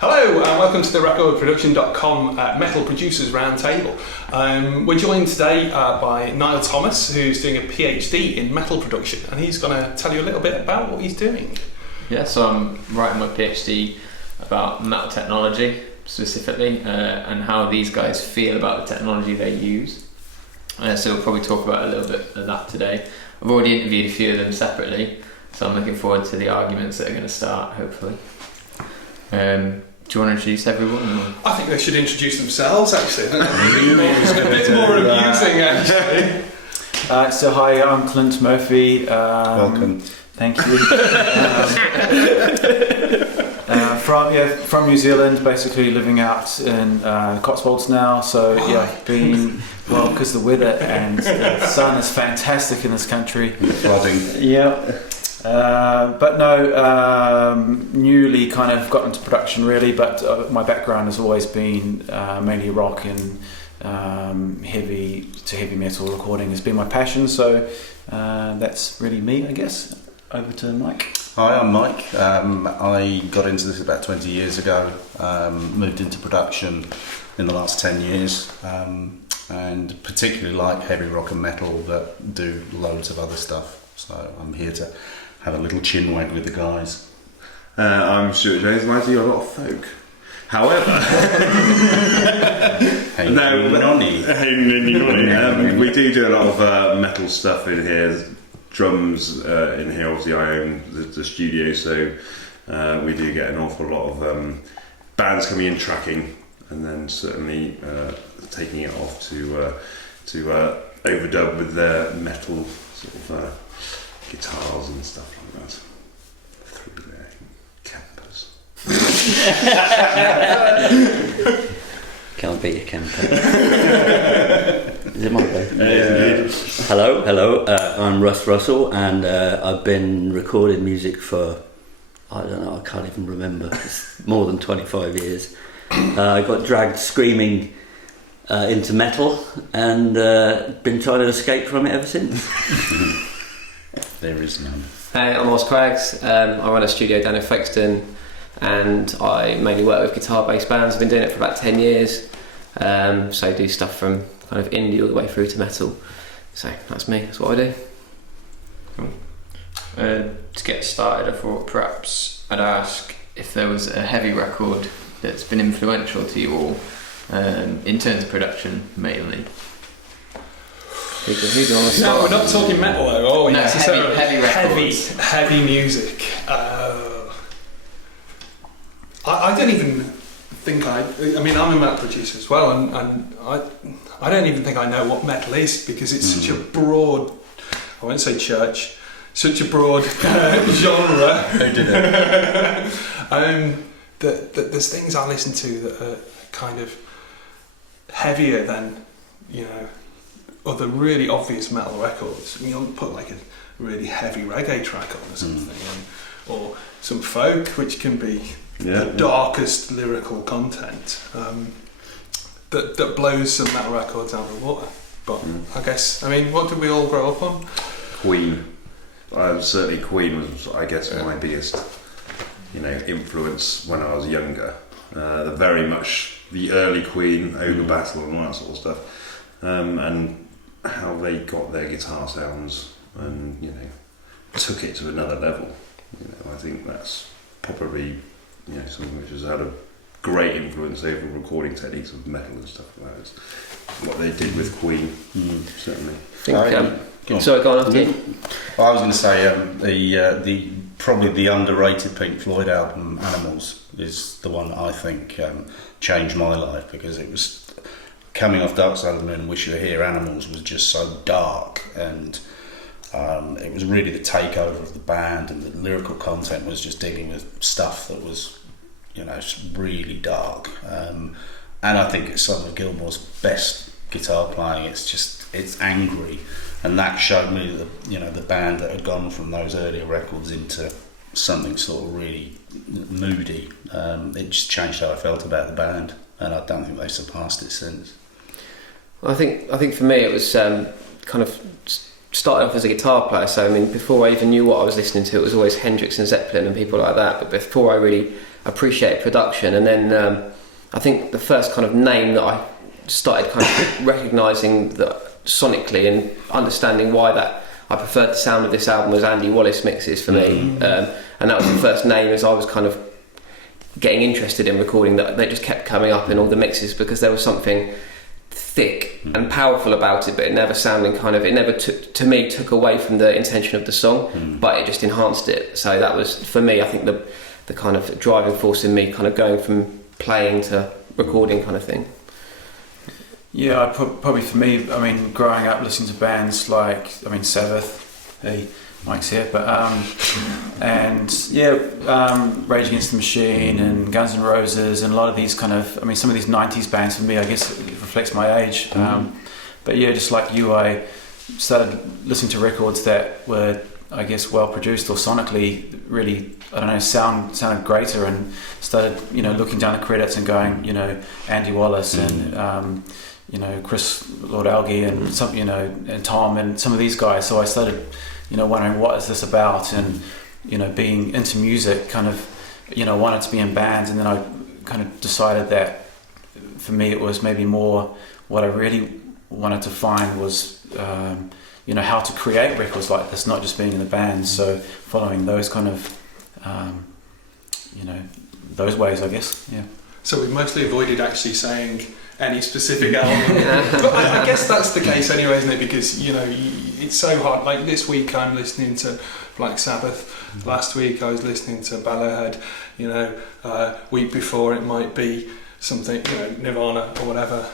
Hello and welcome to the recordproduction.com Metal Producers Roundtable. We're joined today by Niall Thomas, who's doing a PhD in metal production, and he's going to tell you a little bit about what he's doing. Yeah, so I'm writing my PhD about metal technology specifically, and how these guys feel about the technology they use. So we'll probably talk about a little bit of that today. I've already interviewed a few of them separately, so I'm looking forward to the arguments that are going to start, hopefully. Do you want to introduce everyone? Or? I think they should introduce themselves, actually. It's a bit more amusing, actually. So hi, I'm Clint Murphy. Welcome. Thank you. From New Zealand, basically living out in Cotswolds now. So been because the weather and the sun is fantastic in this country. Flooding. Yeah. But no, newly kind of got into production really, but my background has always been mainly rock and heavy metal recording has been my passion, so that's really me, I guess. Over to Mike. Hi, I'm Mike. I got into this about 20 years ago, moved into production in the last 10 years, and particularly like heavy rock and metal, but do loads of other stuff, so I'm here to have a little chin wag with the guys. I'm Stuart James and I do a lot of folk. However, we do a lot of metal stuff in here. Drums in here. Obviously, I own the studio, so we do get an awful lot of bands coming in tracking, and then certainly taking it off to overdub with their metal sort of guitars and stuff like that through their campers. Can't beat a camper. Is it my go? Hello. I'm Russ Russell, and I've been recording music for, I don't know, I can't even remember. It's more than 25 years. I got dragged screaming into metal, and been trying to escape from it ever since. There is none. Hey, I'm Craggs. I run a studio down in Folkestone, and I mainly work with guitar-based bands. I've been doing it for about 10 years. So I do stuff from kind of indie all the way through to metal. So that's me, that's what I do. Cool. To get started, I thought perhaps I'd ask if there was a heavy record that's been influential to you all, in terms of production mainly. No, we're not talking metal though, are we? No, heavy records. Heavy music. I don't even think I mean, I'm a metal producer as well, and I don't even think I know what metal is, because it's such a broad, I won't say church, such a broad genre. Who did it? That there's things I listen to that are kind of heavier than, other really obvious metal records. You'll put like a really heavy reggae track on or something, or some folk, which can be the darkest lyrical content that blows some metal records out of the water. But I guess, what did we all grow up on? Queen. Certainly Queen was, I guess, my biggest influence when I was younger. Very much the early Queen, Over Battle and all that sort of stuff, and how they got their guitar sounds and took it to another level. I think that's probably something which has had a great influence over recording techniques of metal and stuff like that. It's what they did with Queen, certainly. Sorry, go on after you. Well, I was going to say the probably the underrated Pink Floyd album Animals is the one that I think changed my life, because it was coming off Dark Side of the Moon and Wish You Were Here. Animals was just so dark, and it was really the takeover of the band, and the lyrical content was just dealing with stuff that was really dark, and I think it's some of Gilmour's best guitar playing. It's angry, and that showed me that the band that had gone from those earlier records into something sort of really moody. It just changed how I felt about the band, and I don't think they've surpassed it since. I think for me it was kind of started off as a guitar player, so before I even knew what I was listening to, it was always Hendrix and Zeppelin and people like that. But before I appreciated production. And then I think the first kind of name that I started kind of recognising that sonically and understanding why that I preferred the sound of this album was Andy Wallace mixes for me, and that was the first name as I was kind of getting interested in recording, that they just kept coming up in all the mixes because there was something thick and powerful about it, but it never took away from the intention of the song, but it just enhanced it. So that was, for me, I think the kind of driving force in me kind of going from playing to recording kind of thing. Yeah, probably for me, I mean, growing up listening to bands like, I mean, Sabbath, hey, Mike's here, but Rage Against the Machine and Guns N' Roses and a lot of these kind of, I mean, some of these 90s bands for me, I guess it reflects my age. But yeah, just like you, I started listening to records that were, I guess, well produced or sonically really, I don't know, sounded greater, and started, looking down the credits and going, Andy Wallace and Chris Lord Alge and some, and Tom and some of these guys. So I started, wondering what is this about, and being into music, kind of, wanted to be in bands, and then I kind of decided that for me it was maybe more what I really wanted to find was how to create records like this, not just being in the band. So following those kind of those ways, I guess. Yeah. So we mostly avoided actually saying any specific album. But I guess that's the case anyway, isn't it? Because, it's so hard. Like this week I'm listening to Black Sabbath. Last week I was listening to Bellowhead. Week before it might be something, Nirvana or whatever.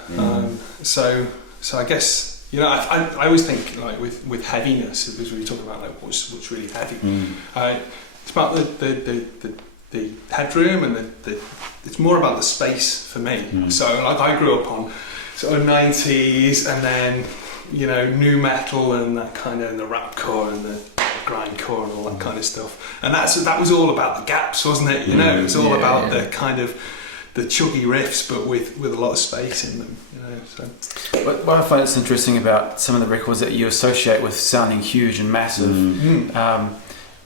So I guess, I always think like with heaviness, as we talk about like what's really heavy. It's about the headroom and it's more about the space for me. So like I grew up on sort of 90s and then nu metal and that kind of, and the rapcore and the grindcore and all that kind of stuff, and that was all about the gaps, wasn't it? It was all about the kind of the chuggy riffs, but with a lot of space in them. So what I find it's interesting about some of the records that you associate with sounding huge and massive.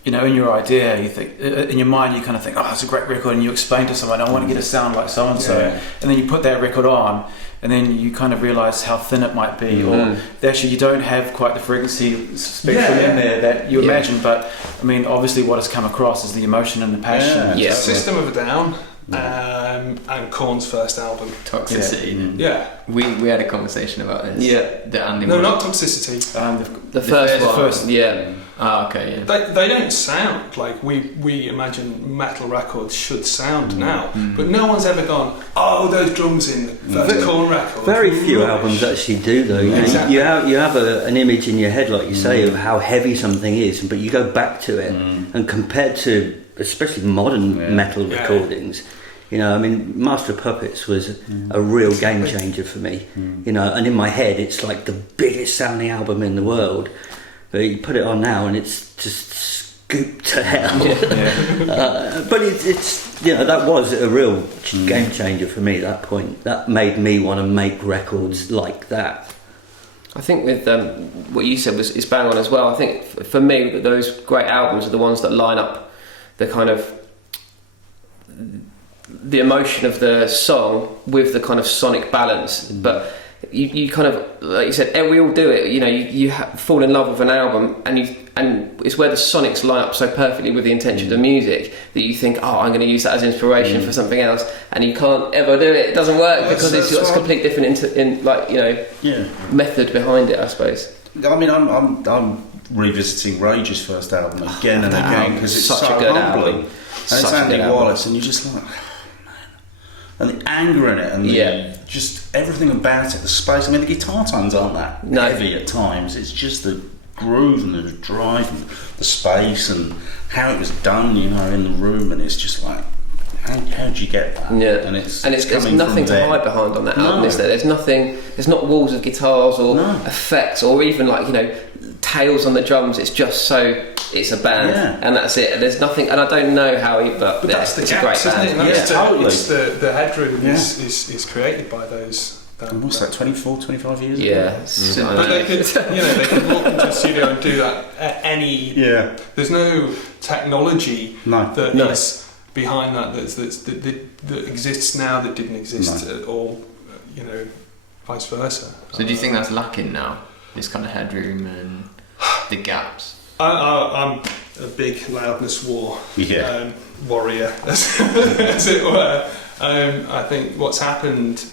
In your idea, you think, in your mind, you kind of think, oh, it's a great record, and you explain to someone, I want to get a sound like so and so, and then you put that record on, and then you kind of realise how thin it might be, or actually you don't have quite the frequency spectrum in there that you imagine. But I mean, obviously, what has come across is the emotion and the passion. System of a Down. And Korn's first album, Toxicity. We had a conversation about this. Not Toxicity. The first one. Okay. They don't sound like we imagine metal records should sound now, but no one's ever gone, oh, those drums in the first Korn record. Very few albums actually do though. You have an image in your head, like you say, of how heavy something is, but you go back to it and compared to especially modern metal recordings. Master of Puppets was a real game changer for me. And in my head, it's like the biggest sounding album in the world. But you put it on now, and it's just scooped to hell. But it's that was a real game changer for me. At that point, that made me want to make records like that. I think with what you said is bang on as well. I think for me, those great albums are the ones that line up the kind of the emotion of the song with the kind of sonic balance. But you kind of, like you said, we all do it. You fall in love with an album, and it's where the sonics line up so perfectly with the intention of the music that you think, oh, I'm going to use that as inspiration for something else, and you can't ever do it. It doesn't work because it's got a completely different method behind it, I suppose. I mean, I'm revisiting Rage's first album again and again because it's such so a good humbling. album. And it's Andy Wallace, and you're just like, and the anger in it, and just everything about it, the space. I mean, the guitar tones aren't that heavy at times. It's just the groove and the drive and the space and how it was done, in the room. And it's just like, how did you get that? Yeah, and it's there's nothing to hide behind on that album, is there? There's nothing. There's not walls of guitars or effects or even tails on the drums. It's just so. It's a band, and that's it. There's nothing, and I don't know how, but that's the gaps, isn't it? Totally. It's the headroom is created by those. What's that? 24, 25 years? Yeah, but they could walk into a studio and do that at any. Yeah. There's no technology that is behind that exists now that didn't exist at all, vice versa. So do you think that's lacking now? This kind of headroom and the gaps? I'm a big loudness warrior, as it were. I think what's happened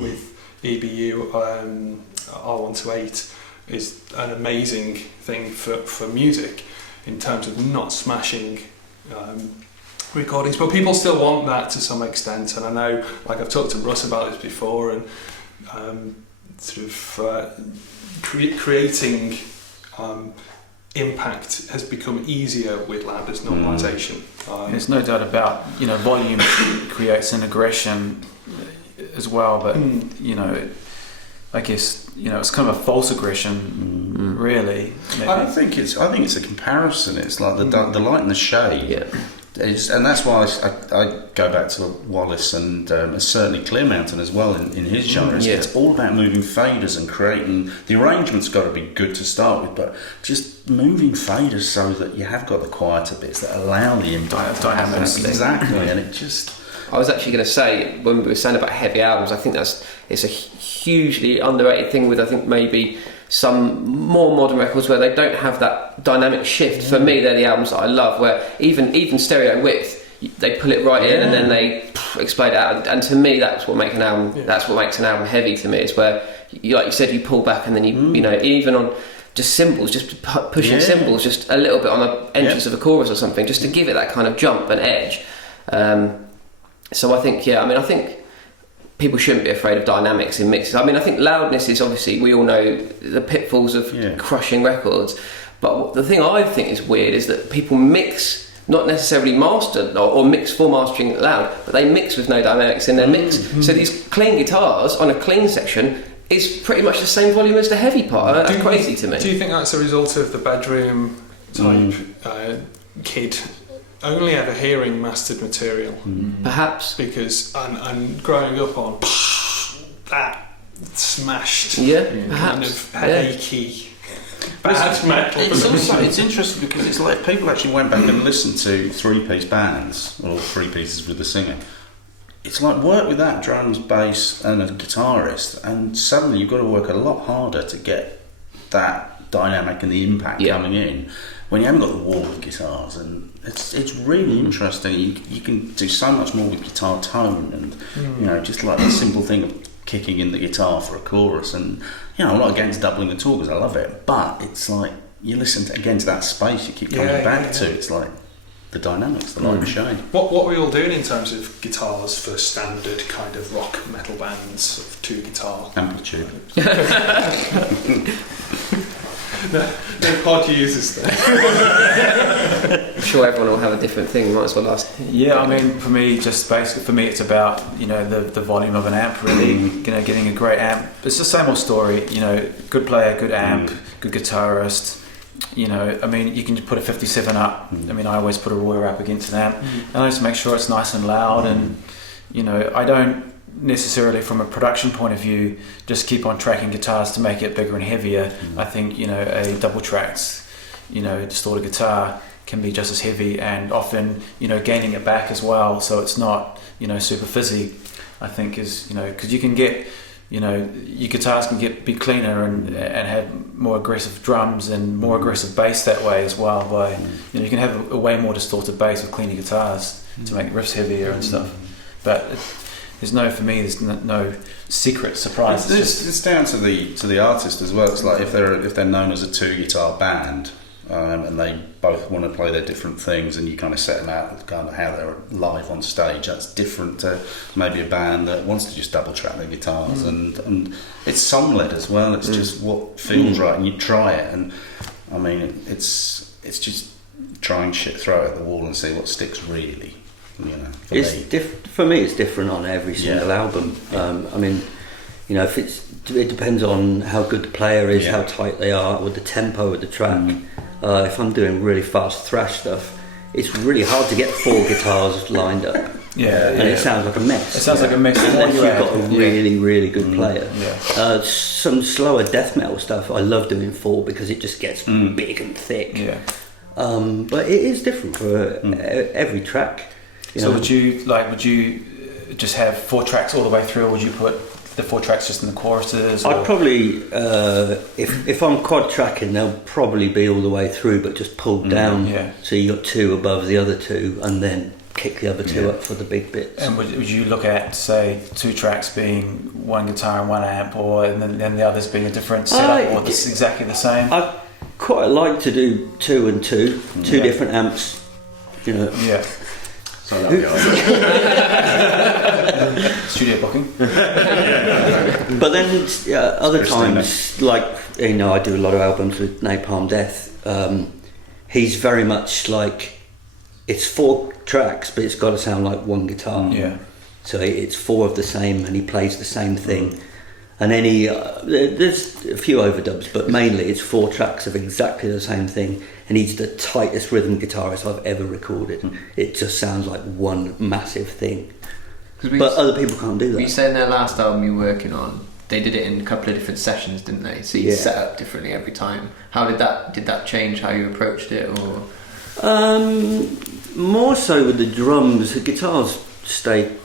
with EBU R128 is an amazing thing for music in terms of not smashing recordings, but people still want that to some extent. And I know, like I've talked to Russ about this before, and creating impact has become easier with loudness normalisation. There's no doubt about volume creates an aggression as well, but I guess it's kind of a false aggression, really. Maybe. I think it's a comparison. It's like the light and the shade. Yeah. And that's why I go back to Wallace and certainly Clear Mountain as well in his genre. It's all about moving faders and creating. The arrangement's got to be good to start with, but just moving faders so that you have got the quieter bits that allow the impact to happen. Exactly, and it just. I was actually going to say, when we were saying about heavy albums, I think it's a hugely underrated thing with, I think, maybe some more modern records where they don't have that dynamic shift. For me, they're the albums that I love, where even stereo width, they pull it right in and then they explode it out. And to me, that's what makes an album. That's what makes an album heavy to me. Is where, like you said, you pull back and then you even on just cymbals, just pushing cymbals just a little bit on the entrance of a chorus or something, just to give it that kind of jump and edge. So I think, I think people shouldn't be afraid of dynamics in mixes. I mean, I think loudness is obviously, we all know the pitfalls of crushing records. But the thing I think is weird is that people mix, not necessarily master or mix for mastering loud, but they mix with no dynamics in their mix. So these clean guitars on a clean section is pretty much the same volume as the heavy part. That's crazy to me. Do you think that's a result of the bedroom type kid only ever hearing mastered material? Perhaps. Because and growing up on that smashed perhaps. kind of headachy bad metal. It's interesting because it's like people actually went back and listened to three-piece bands or three pieces with the singer. It's like work with that, drums, bass and a guitarist, and suddenly you've got to work a lot harder to get that dynamic and the impact coming in when you haven't got the wall of guitars. And it's really interesting. You can do so much more with guitar tone and just like the simple thing of kicking in the guitar for a chorus. And I'm not against doubling the tour because I love it, but it's like you listen to that space you keep coming back to. It's like the dynamics, the light and shade. What were we all doing in terms of guitars for standard kind of rock metal bands of two guitar amplitude? No pod users there. I'm sure everyone will have a different thing. Might as well ask. Yeah, I mean, for me, it's about the volume of an amp. Really, getting a great amp. It's the same old story. Good player, good amp, good guitarist. I mean, you can put a 57 up. I mean, I always put a Royer up against an amp, and I just make sure it's nice and loud. And I don't necessarily, from a production point of view, just keep on tracking guitars to make it bigger and heavier. I think a double tracked, distorted guitar can be just as heavy, and often gaining it back as well, so it's not super fizzy. I think is because you can get. Your guitars can be cleaner and have more aggressive drums and more aggressive bass that way as well. By you can have a way more distorted bass with cleaner guitars to make riffs heavier and stuff. But there's no secret surprise. It's down to the artist as well. It's like if they're known as a two guitar band. And they both want to play their different things, and you kind of set them out with kind of how they're live on stage. That's different to maybe a band that wants to just double track their guitars, and it's song led as well. It's just what feels right, and you try it. And I mean, it's just trying shit, throw it at the wall, and see what sticks really. For me, it's different on every single album. I mean, it depends on how good the player is, how tight they are with the tempo of the track. If I'm doing really fast thrash stuff, it's really hard to get four guitars lined up. It sounds like a mess. It sounds like a mess unless you've got a really, really good player. Some slower death metal stuff I love doing four because it just gets big and thick. But it is different for every track. So would you just have 4 tracks all the way through, or would you put the 4 tracks just in the choruses? I'd probably, if I'm quad tracking, they'll probably be all the way through, but just pulled down. Yeah. So you got 2 above the other 2, and then kick the other 2 up for the big bits. And would you look at, say, 2 tracks being 1 guitar and 1 amp, or and then the others being a different setup, or it's exactly the same? I quite like to do 2 and 2, 2 different amps. You know. Yeah. So that'll be Studio booking. But then other times, like I do a lot of albums with Napalm Death. He's very much like, it's 4 tracks, but it's got to sound like 1 guitar. Yeah. So it's 4 of the same, and he plays the same thing. And then there's a few overdubs, but mainly it's 4 tracks of exactly the same thing. And he's the tightest rhythm guitarist I've ever recorded. It just sounds like one massive thing. But other people can't do that. You said in their last album you're working on, they did it in a couple of different sessions, didn't they? So you set up differently every time. How did that change how you approached it, or? More so with the drums. The guitars stayed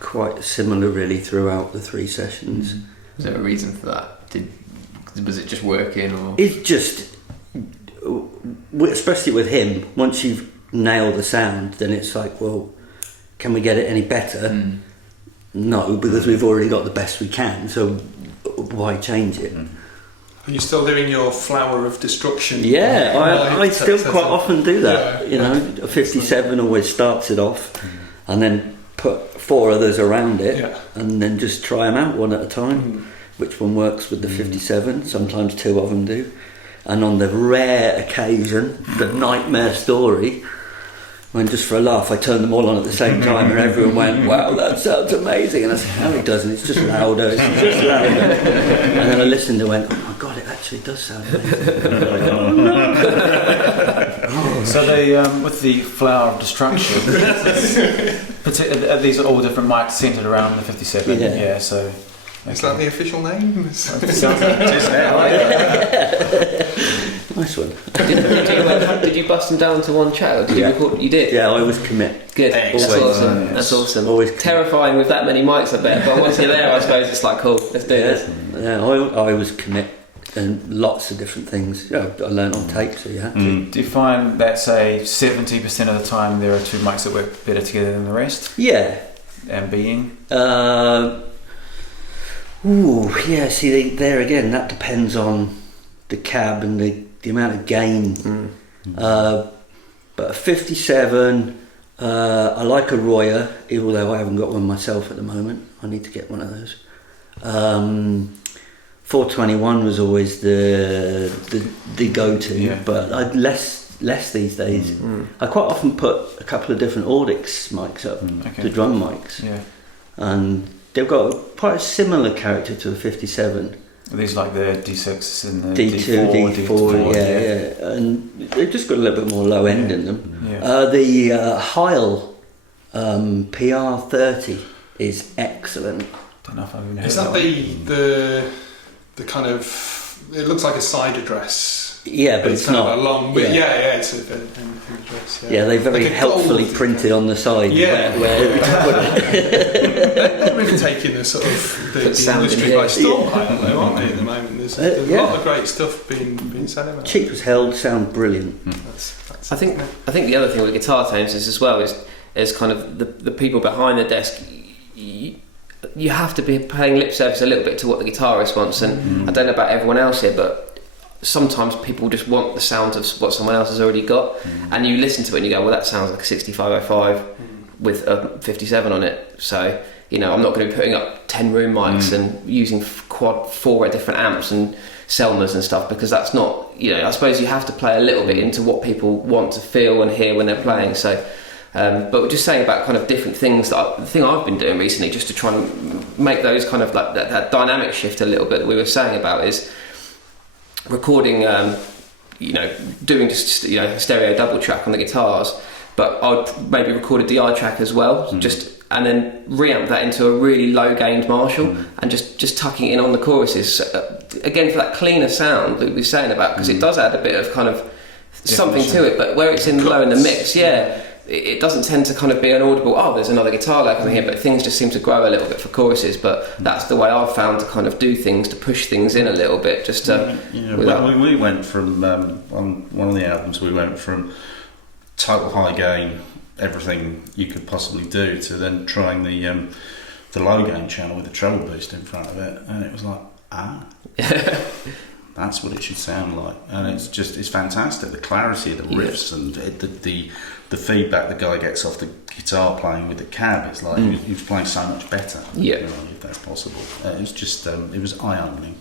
quite similar really throughout the 3 sessions. Was there a reason for that? Was it just working, or? It's just, especially with him, once you've nailed the sound, then it's like, well, can we get it any better? No, because we've already got the best we can, so why change it? Are you still doing your Flower of Destruction? Yeah, I still quite often do that. Yeah. You know, a 57 always starts it off, and then put 4 others around it, and then just try them out one at a time. Which one works with the 57? Sometimes 2 of them do. And on the rare occasion, the nightmare story, when just for a laugh I turned them all on at the same time, and everyone went, "Wow, that sounds amazing!" And I said, "No, it doesn't. It's just louder. It's just louder." And then I listened and went, "Oh my god, it actually does sound amazing." So with the Flower of Destruction, these are all different mics centered around the 57. Yeah. So. Is that the official name? Sounds like it is now. Nice one. Did you bust them down to 1 track? Or did you record? You did? Yeah, I always commit. Good. That's awesome. That's awesome. Always terrifying with that many mics, I bet. But once you're there, I suppose it's like, cool, let's do this. Yeah, I always commit, and lots of different things. I learned on tape, so you have to. Do you find that, say, 70% of the time there are 2 mics that work better together than the rest? Yeah. And being? See, there again, that depends on the cab and the amount of gain. But a 57, I like a Royer, although I haven't got one myself at the moment. I need to get one of those. 421 was always the go-to, but I'd less these days. I quite often put a couple of different Audix mics up, the drum mics, and they've got quite a similar character to a 57. Are these like the D6 and the D2, D4, yeah. And they've just got a little bit more low end in them. The Heil PR30 is excellent. Don't know if I've even heard Is that the kind of, it looks like a side address. Yeah, but it's not. A long, it's an address. Yeah, they very like helpfully printed on the side. Yeah. Where to put it. They're really taking the sort of the industry by storm, aren't they, at the moment? There's a lot of great stuff being said about it. Cheap as hell, sound brilliant. I think the other thing with guitar tones is as well is kind of the people behind the desk. You have to be paying lip service a little bit to what the guitarist wants, and I don't know about everyone else here, but sometimes people just want the sound of what someone else has already got, and you listen to it and you go, well, that sounds like a 6505 with a 57 on it, so I'm not going to be putting up 10 room mics and using quad 4 different amps and Selmers and stuff, because that's not, I suppose you have to play a little bit into what people want to feel and hear when they're playing. So but we're just saying about kind of different things. The thing I've been doing recently, just to try and make those kind of like that dynamic shift a little bit that we were saying about, is recording, doing just a stereo double track on the guitars, but I'd maybe record a DI track as well, and then reamp that into a really low gained Marshall, and just tucking it in on the choruses again for that cleaner sound that we were saying about, because it does add a bit of kind of something to it, but where it's in low in the mix, it doesn't tend to kind of be an audible, oh, there's another guitar like in here, but things just seem to grow a little bit for choruses. But that's the way I've found to kind of do things, to push things in a little bit, just to. Well, we went from on one of the albums, we went from total high gain, everything you could possibly do, to then trying the low gain channel with the treble boost in front of it, and it was like, that's what it should sound like. And it's fantastic, the clarity of the riffs and the feedback the guy gets off the guitar playing with the cab. It's like he was playing so much better, if that's possible. It was just it was eye-opening,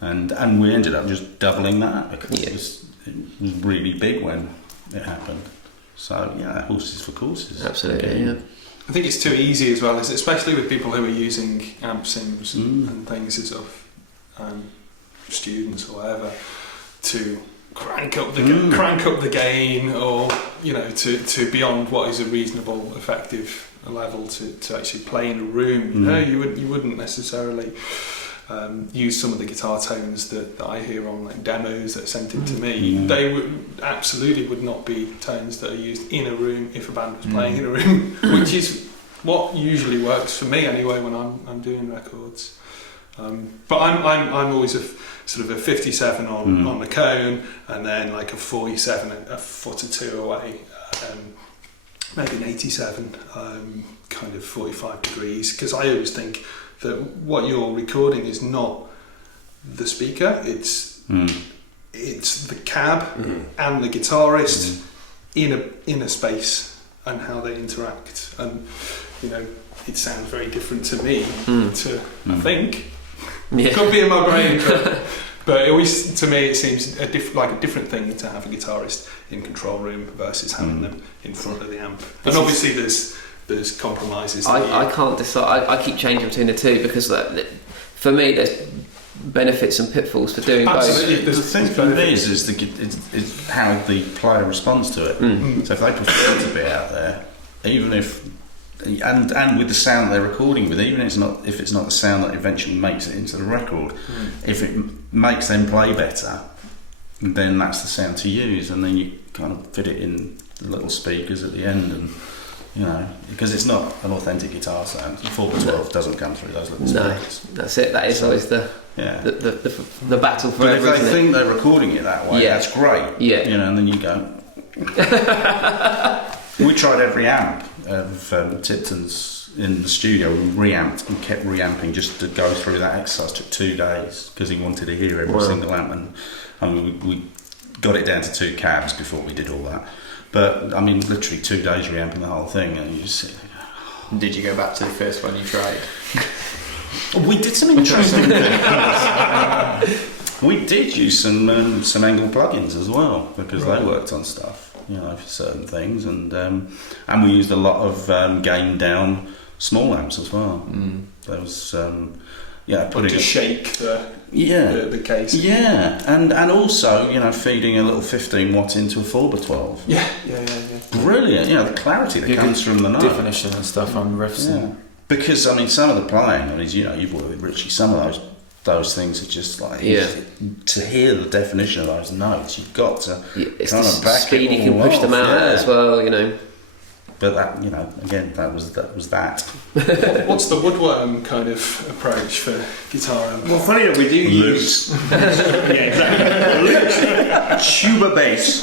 and we ended up just doubling that because it was really big when it happened. So horses for courses. Absolutely. I think it's too easy as well, especially with people who are using amp sims and things as sort of students or whatever, to crank up the gain, or to beyond what is a reasonable effective level to actually play in a room. You wouldn't necessarily use some of the guitar tones that I hear on like demos that are sent in to me. They would not be tones that are used in a room if a band was playing in a room, which is what usually works for me anyway when I'm doing records. But I'm always a sort of a 57 on the cone, and then like a 47 a foot or two away, maybe an 87 kind of 45 degrees, because I always think that what you're recording is not the speaker, it's the cab and the guitarist in a space, and how they interact, and it sounds very different to me I think. Could be in my brain, but it always, to me, it seems like a different thing to have a guitarist in control room versus having them in front of the amp. And obviously there's compromises. I can't decide. I keep changing between the two, because for me there's benefits and pitfalls for doing Absolutely. both. The thing for me is how the player responds to it. So if they prefer to be out there, even if and with the sound they're recording with, even if it's not the sound that eventually makes it into the record, if it makes them play better, then that's the sound to use, and then you kind of fit it in the little speakers at the end, and because it's not an authentic guitar sound. The 4x12 doesn't come through those little speakers. No, that's it. That is always the battle for everything. But if they think it? they're recording it that way, that's great. Yeah. And then you go. We tried every amp of Tipton's in the studio. We reamped and kept reamping just to go through that exercise. It took 2 days because he wanted to hear every single amp, and we got it down to 2 cabs before we did all that. But I mean, literally 2 days reamping the whole thing, and you just sit there. Did you go back to the first one you tried? We did some interesting things. We did use some Angle plugins as well, because they worked on stuff. For certain things, and we used a lot of gain down small amps as well. There was putting to shake the case. And also feeding a little 15 watt into a 4x12. Yeah. Brilliant. The clarity that comes from the note, definition and stuff on riffs. Because I mean, some of the playing, you've worked with Richie. Some of those things are just like to hear the definition of those notes, you've got to it's kind the of back speed it you can push them out as well, But that, again, that was that. What's the Woodworm kind of approach for guitar amp? Well, funny enough, we do use tuba bass.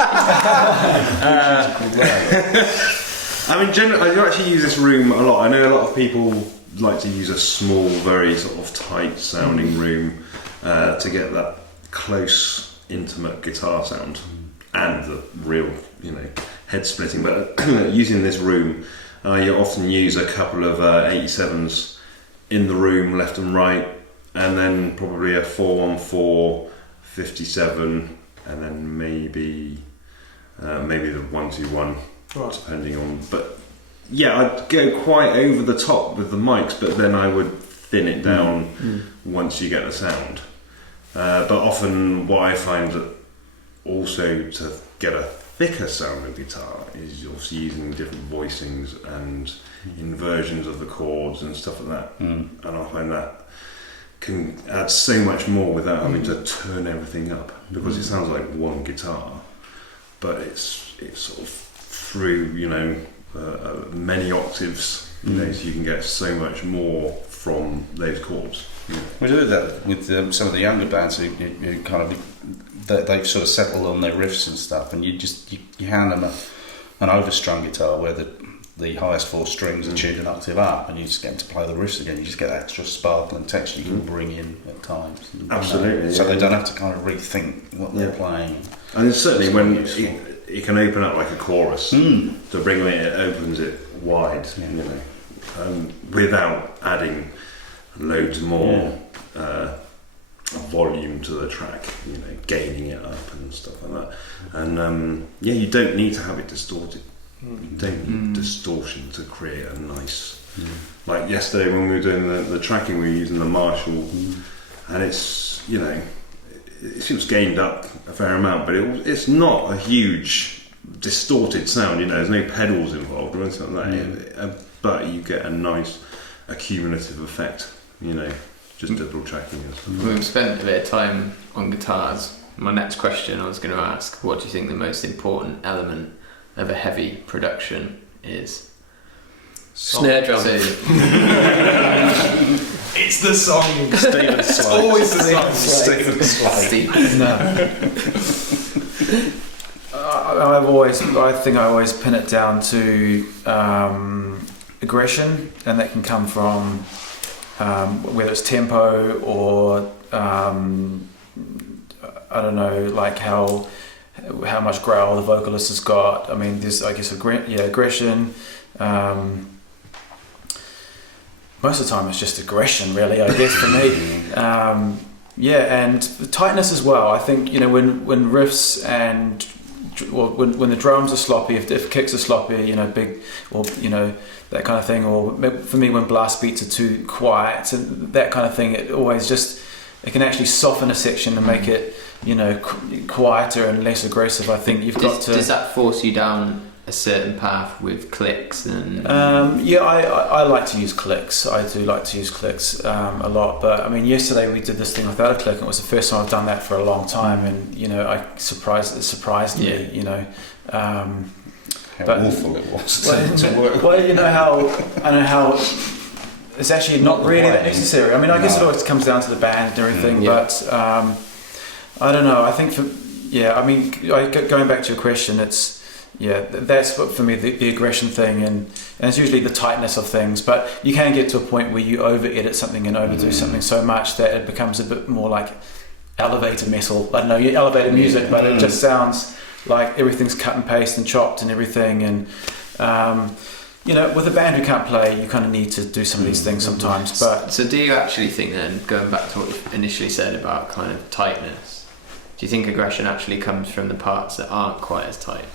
I mean, generally, I do actually use this room a lot. I know a lot of people like to use a small, very sort of tight sounding room to get that close, intimate guitar sound and the real, head splitting. But using this room, you often use a couple of 87s in the room, left and right, and then probably a 414, 57, and then maybe the 121, depending on. But yeah, I'd go quite over the top with the mics, but then I would thin it down once you get the sound. But often what I find that also to get a thicker sounding guitar is obviously using different voicings and inversions of the chords and stuff like that. And I find that can add so much more without having to turn everything up, because it sounds like one guitar, but it's sort of through, many octaves, so you can get so much more from those chords. We do that with some of the younger bands who kind of they've sort of settled on their riffs and stuff, and you hand them an overstrung guitar where the highest 4 strings are tuned an octave up, and you just get them to play the riffs again. You just get that extra sparkle and texture you can bring in at times. Absolutely. So they don't have to kind of rethink what they're playing. And it's certainly when it can open up like a chorus to bring it opens it wide, without adding loads more volume to the track, gaining it up and stuff like that. And you don't need to have it distorted. You don't need distortion to create a nice. Like yesterday when we were doing the tracking, we were using the Marshall, and it's it seems gained up a fair amount, but it's not a huge distorted sound. There's no pedals involved or anything like that. But you get a nice accumulative effect. Just double tracking and stuff. We've spent a bit of time on guitars. My next question I was going to ask: what do you think the most important element of a heavy production is? Snare drum. It's the song. Stephen Slade. It's always the song. Stephen Slade. I think I always pin it down to aggression, and that can come from whether it's tempo or I don't know, like how much growl the vocalist has got. I mean, there's aggression. Most of the time it's just aggression, really, I guess, for me. And the tightness as well. I think when riffs and when the drums are sloppy, if kicks are sloppy, big, or that kind of thing, or for me when blast beats are too quiet and that kind of thing, it can actually soften a section and make it quieter and less aggressive. I think does that force you down a certain path with clicks and I like to use clicks. I do like to use clicks a lot, but I mean yesterday we did this thing without a click, and it was the first time I've done that for a long time, and it surprised me. How awful it was to work. Well, I know how it's actually not really that necessary. I mean, I guess it always comes down to the band and everything, but I don't know. I think going back to your question, that's what for me the aggression thing, and it's usually the tightness of things. But you can get to a point where you over edit something and overdo something so much that it becomes a bit more like elevator metal. I don't know, you elevator music, but it just sounds like everything's cut and paste and chopped and everything. And with a band who can't play, you kind of need to do some of these things sometimes. But so do you actually think then, going back to what you initially said about kind of tightness, do you think aggression actually comes from the parts that aren't quite as tight?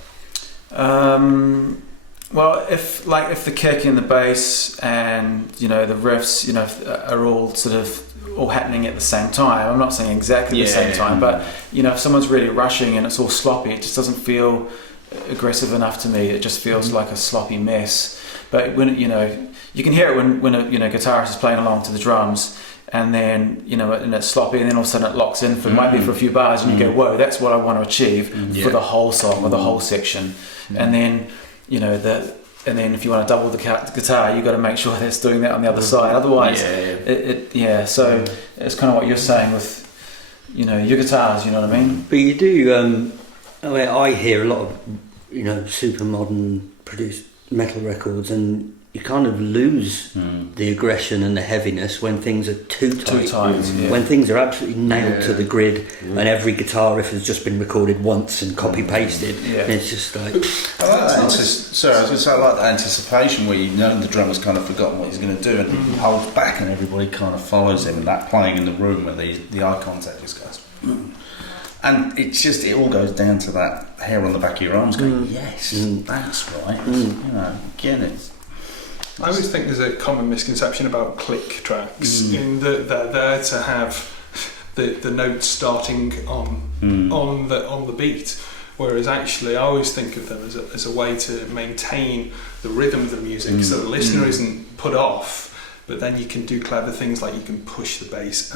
Well, if the kick and the bass and the riffs are all sort of all happening at the same time, I'm not saying exactly the same time, but if someone's really rushing and it's all sloppy, it just doesn't feel aggressive enough to me. It just feels like a sloppy mess. But when you can hear it when a guitarist is playing along to the drums, and then and it's sloppy, and then all of a sudden it locks in might be for a few bars, and you go, whoa, that's what I want to achieve for the whole song or the whole section. And then and then if you want to double the guitar, you've got to make sure that's doing that on the other side. Otherwise, so it's kind of what you're saying with your guitars. You know what I mean? But you do. I hear a lot of super modern produced metal records, and you kind of lose the aggression and the heaviness when things are too tight. When things are absolutely nailed to the grid, and every guitar riff has just been recorded once and copy pasted. It's just like I was going to say, I like that anticipation where the drummer's kind of forgotten what he's going to do and he holds back and everybody kind of follows him, and that playing in the room where the eye contact just goes. And it all goes down to that hair on the back of your arms going, yes, that's right. Again, it's. I always think there's a common misconception about click tracks in that they're there to have the notes starting on the beat, whereas actually I always think of them as a way to maintain the rhythm of the music, so the listener isn't put off. But then you can do clever things like you can push the bass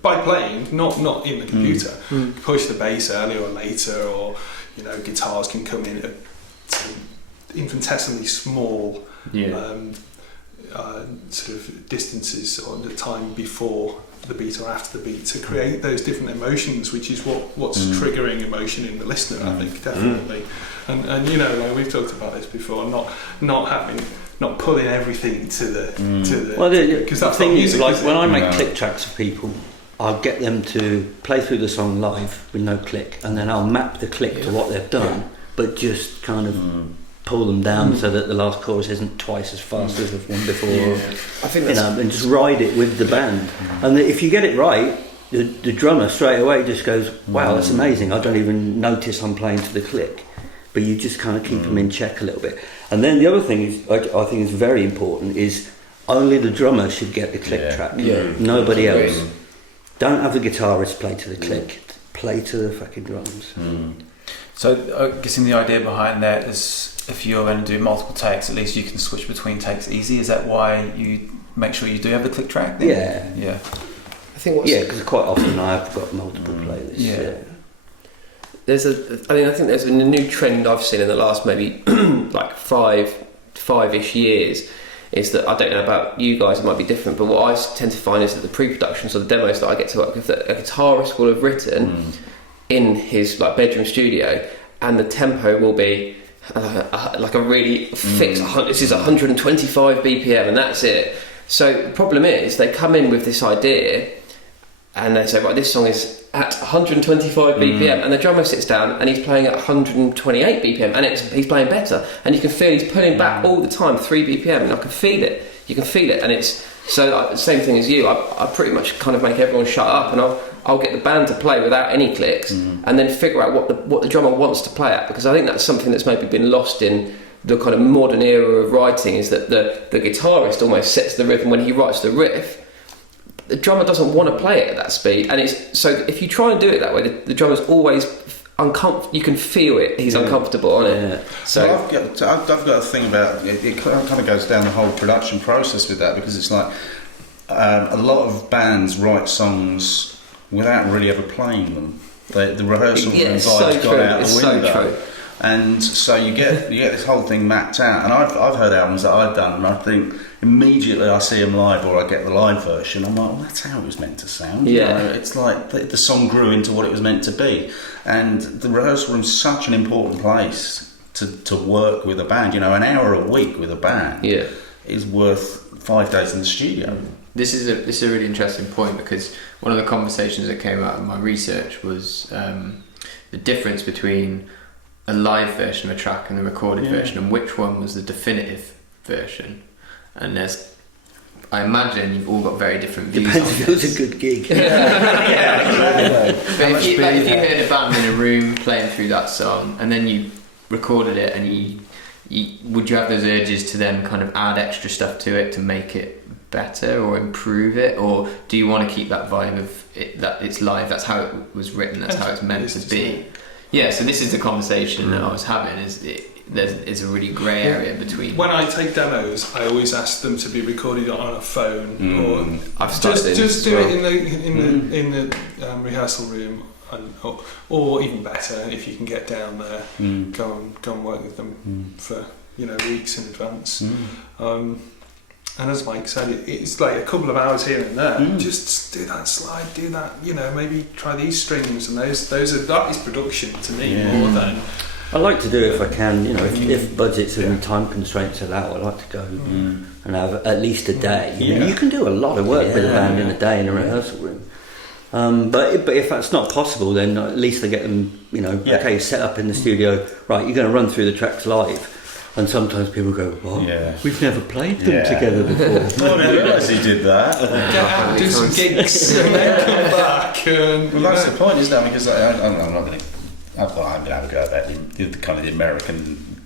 by playing, not in the computer. Push the bass earlier or later, or guitars can come in at infinitesimally small Yeah. sort of distances on the time before the beat or after the beat to create those different emotions, which is what's triggering emotion in the listener, I think, definitely. And you know, like we've talked about this before, not pulling everything to the Well, because the that's thing not is, music, like is when it? I make click tracks for people, I'll get them to play through the song live with no click, and then I'll map the click to what they've done, but just kind of pull them down so that the last chorus isn't twice as fast as the one before. I think that's, And just ride it with the band. And if you get it right, the drummer straight away just goes, wow, that's amazing. I don't even notice I'm playing to the click. But you just kind of keep them in check a little bit. And then the other thing is, I think is very important, is only the drummer should get the click track. Yeah. Nobody else. Don't have the guitarist play to the click. Play to the fucking drums. So I'm guessing the idea behind that is if you're going to do multiple takes, at least you can switch between takes easy. Is that why you make sure you do have the click track then? Yeah. I think what's Because quite often I've got multiple playlists. Yeah. I think there's a new trend I've seen in the last maybe like five-ish years, is that I don't know about you guys, it might be different, but what I tend to find is that the pre-productions or the demos that I get to work with, that a guitarist will have written in his like bedroom studio, and the tempo will be like a really fixed. This is 125 BPM, and that's it. So the problem is they come in with this idea, and they say, right, this song is at 125 BPM, and the drummer sits down and he's playing at 128 BPM, and he's playing better, and you can feel he's pulling back all the time 3 BPM, and I can feel it. You can feel it, and it's so same thing as you. I pretty much kind of make everyone shut up, and I'll get the band to play without any clicks, and then figure out what the drummer wants to play at, because I think that's something that's maybe been lost in the kind of modern era of writing, is that the guitarist almost sets the rhythm when he writes the riff. The drummer doesn't want to play it at that speed, and it's so if you try and do it that way, the drummer's always uncomfortable. You can feel it; he's uncomfortable on it. Yeah. So Well, I've got a thing about it. It kind of goes down the whole production process with that, because it's like a lot of bands write songs without really ever playing them. The rehearsal room vibe's gone out the window. And so you get this whole thing mapped out. And I've heard albums that I've done, and I think immediately I see them live, or I get the live version, I'm like, well, that's how it was meant to sound. Yeah. You know, it's like the song grew into what it was meant to be. And the rehearsal room's such an important place to work with a band. You know, an hour a week with a band is worth 5 days in the studio. This is a really interesting point, because one of the conversations that came out of my research was the difference between a live version of a track and the recorded version, and which one was the definitive version. And I imagine you've all got very different views. Depends on if it was this. a good gig. But if you heard a band in a room playing through that song, and then you recorded it, and would you have those urges to then kind of add extra stuff to it to make it better or improve it, or do you want to keep that vibe of it, that it's live, that's how it was written, that's how it's meant to be? Yeah, so this is the conversation that I was having, there's a really grey area between. When I take demos, I always ask them to be recorded on a phone, or I've started just do well. it in the rehearsal room, or even better, if you can get down there, go and work with them for weeks in advance. And as Mike said, it's like a couple of hours here and there. Just do that slide, do that. Maybe try these strings, and that is production to me more than. I like to do it if I can. If budgets and time constraints allow, I like to go and have at least a day. You can do a lot of work with a band in a day in a rehearsal room. But if that's not possible, then at least they get them. Okay, set up in the studio. Right, you're going to run through the tracks live. And sometimes people go, "What? We've never played them together before." I didn't realise he did that. Get out, do some gigs, and then come back. Well, that's the point, isn't it? Because I'm not going to. I'm going to have a go at that. The kind of the American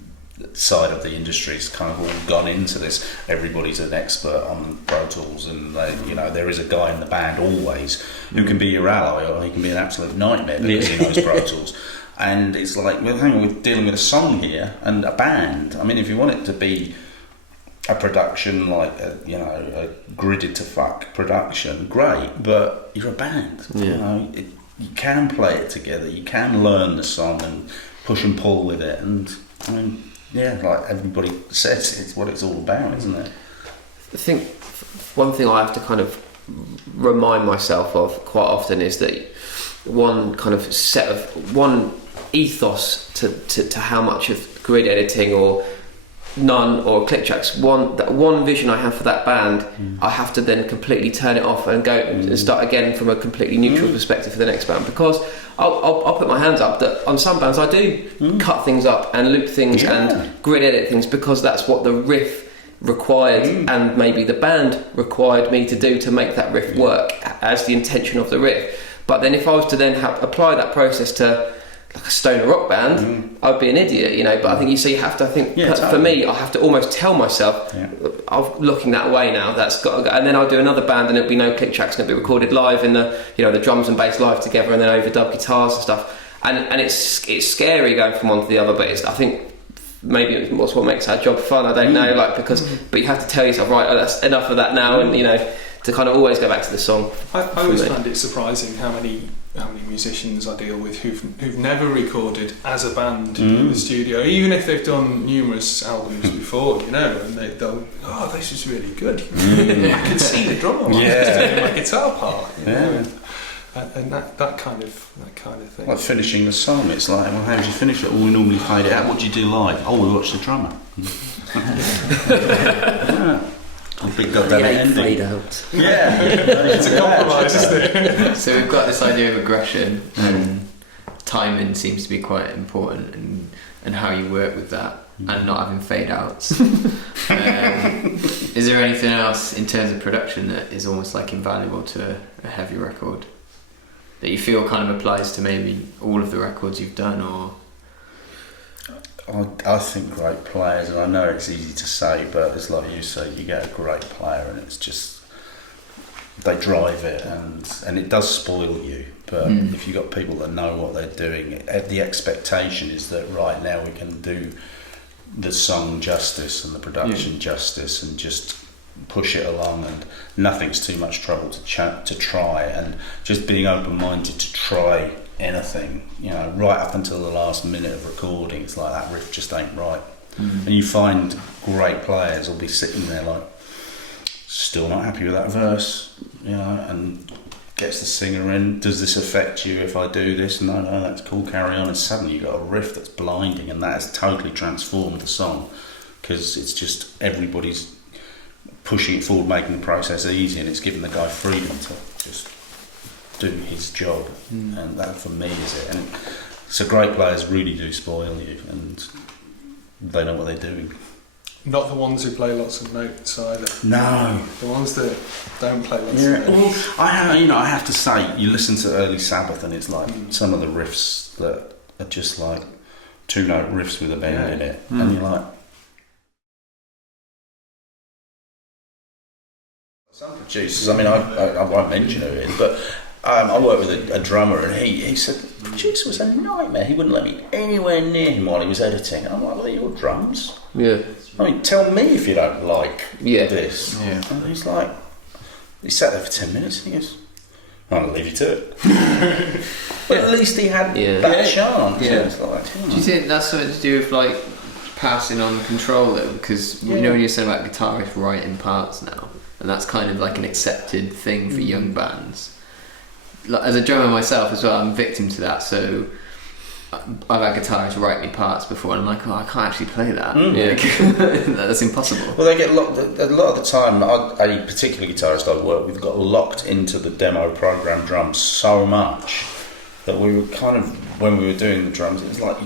side of the industry has kind of all gone into this. Everybody's an expert on Pro Tools, and there is a guy in the band always who can be your ally, or he can be an absolute nightmare because he knows Pro Tools. And it's like, well, hang on, we're dealing with a song here and a band. I mean, if you want it to be a production like a gridded to fuck production, great. But you're a band. You can play it together. You can learn the song and push and pull with it. And I mean, yeah, like everybody says, it's what it's all about, isn't it? I think one thing I have to kind of remind myself of quite often is that one ethos to how much of grid editing or none or click tracks, one vision I have for that band, I have to then completely turn it off and go and start again from a completely neutral perspective for the next band, because I'll put my hands up that on some bands I do cut things up and loop things and grid edit things because that's what the riff required and maybe the band required me to do to make that riff work as the intention of the riff. But then if I was to then apply that process to like a stoner rock band, I'd be an idiot, you know. But I think you have to. I think for me, I have to almost tell myself, I'm looking that way now. That's got to go. And then I'll do another band, and it'll be no click tracks, and it'll be recorded live in the drums and bass live together, and then overdub guitars and stuff. And it's scary going from one to the other. But I think maybe it's what makes our job fun. I don't know, but you have to tell yourself, right, that's enough of that now, and to kind of always go back to the song. I always find it surprising how many musicians I deal with who've never recorded as a band in the studio, even if they've done numerous albums before, and they'll this is really good. I can see the drummer doing my guitar part, and that kind of thing. Like finishing the song, it's like, well, how do you finish it? Well, we normally fade it out. What do you do live? Oh, we watch the drummer. I think got that ending. Fade out. Yeah, it's a compromise, isn't it? So we've got this idea of aggression, and timing seems to be quite important, and how you work with that, and not having fade outs. Is there anything else in terms of production that is almost like invaluable to a heavy record that you feel kind of applies to maybe all of the records you've done, or? I think great players, and I know it's easy to say, but it's like you say, you get a great player and it's just, they drive it, and it does spoil you, but if you've got people that know what they're doing, the expectation is that right now we can do the song justice and the production justice and just push it along, and nothing's too much trouble to try, and just being open-minded to try anything, right up until the last minute of recording. It's like that riff just ain't right, and you find great players will be sitting there like still not happy with that verse, and gets the singer in, does this affect you if I do this? No, that's cool, carry on. And suddenly you've got a riff that's blinding, and that has totally transformed the song, because it's just everybody's pushing it forward, making the process easy, and it's giving the guy freedom to just do his job, and that for me is it. And so great players really do spoil you, and they know what they're doing. Not the ones who play lots of notes either. No, the ones that don't play lots of notes. Well, I have to say, you listen to early Sabbath, and it's like some of the riffs that are just like 2-note riffs with a bend in it, and you're like. Some producers, I mean, I won't mention who it is, but I worked with a drummer, and he said the producer was a nightmare. He wouldn't let me anywhere near him while he was editing. I'm like, well, they're your drums. Yeah. I mean, tell me if you don't like this. Yeah. And he's like, he sat there for 10 minutes, and he goes, I'll leave you to it. But at least he had that chance. Yeah. It's like, do you think that's something to do with like passing on control though? Because when you're saying about guitarists writing parts now, and that's kind of like an accepted thing for young bands. As a drummer myself as well, I'm victim to that. So I've had guitarists write me parts before, and I'm like, I can't actually play that. That's impossible. Well, they get locked. A lot of the time, a particular guitarist I worked with got locked into the demo program drums so much that we were kind of, when we were doing the drums, it was like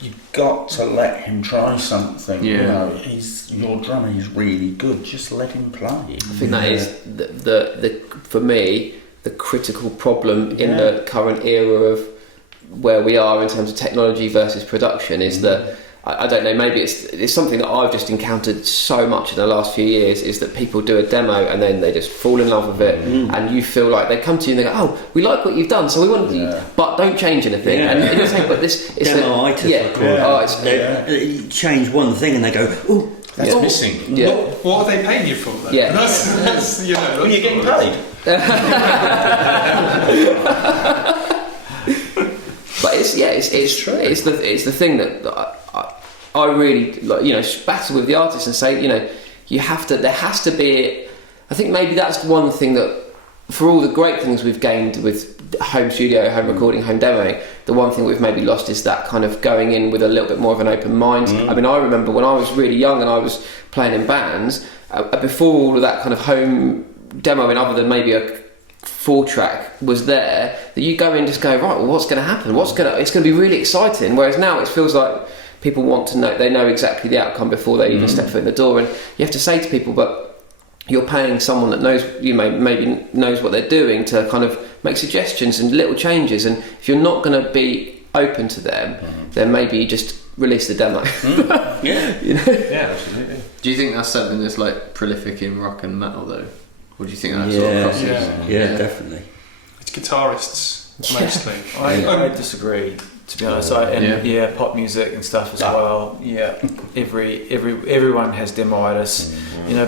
you got to let him try something. He's your drummer. He's really good. Just let him play. I think that is the for me the critical problem in the current era of where we are in terms of technology versus production is that I don't know, maybe it's something that I've just encountered so much in the last few years, is that people do a demo and then they just fall in love with it, and you feel like they come to you and they go, oh, we like what you've done, so we want to, but don't change anything. And you're saying, but this is change one thing and they go, oh, that's missing. What are they paying you for then? Yeah. That's well, you're getting paid. But it's true. It's the thing that I really battle with the artists and say, there has to be. I think maybe that's one thing that, for all the great things we've gained with home studio, home recording, home demoing, the one thing we've maybe lost is that kind of going in with a little bit more of an open mind. I mean, I remember when I was really young and I was playing in bands, before all of that kind of home demoing, other than maybe a 4-track was there, that you go in and just go, right, well, what's going to happen? It's going to be really exciting. Whereas now it feels like people want to know, they know exactly the outcome before they even step foot in the door. And you have to say to people, but you're paying someone that knows, maybe knows what they're doing, to kind of make suggestions and little changes. And if you're not going to be open to them, then maybe you just release the demo. Yeah. Yeah, absolutely. Do you think that's something that's like prolific in rock and metal though? Or do you think that's sort of crosses? Yeah, definitely. It's guitarists mostly. I disagree, to be honest. Pop music and stuff as well. Yeah, everyone has demoitis,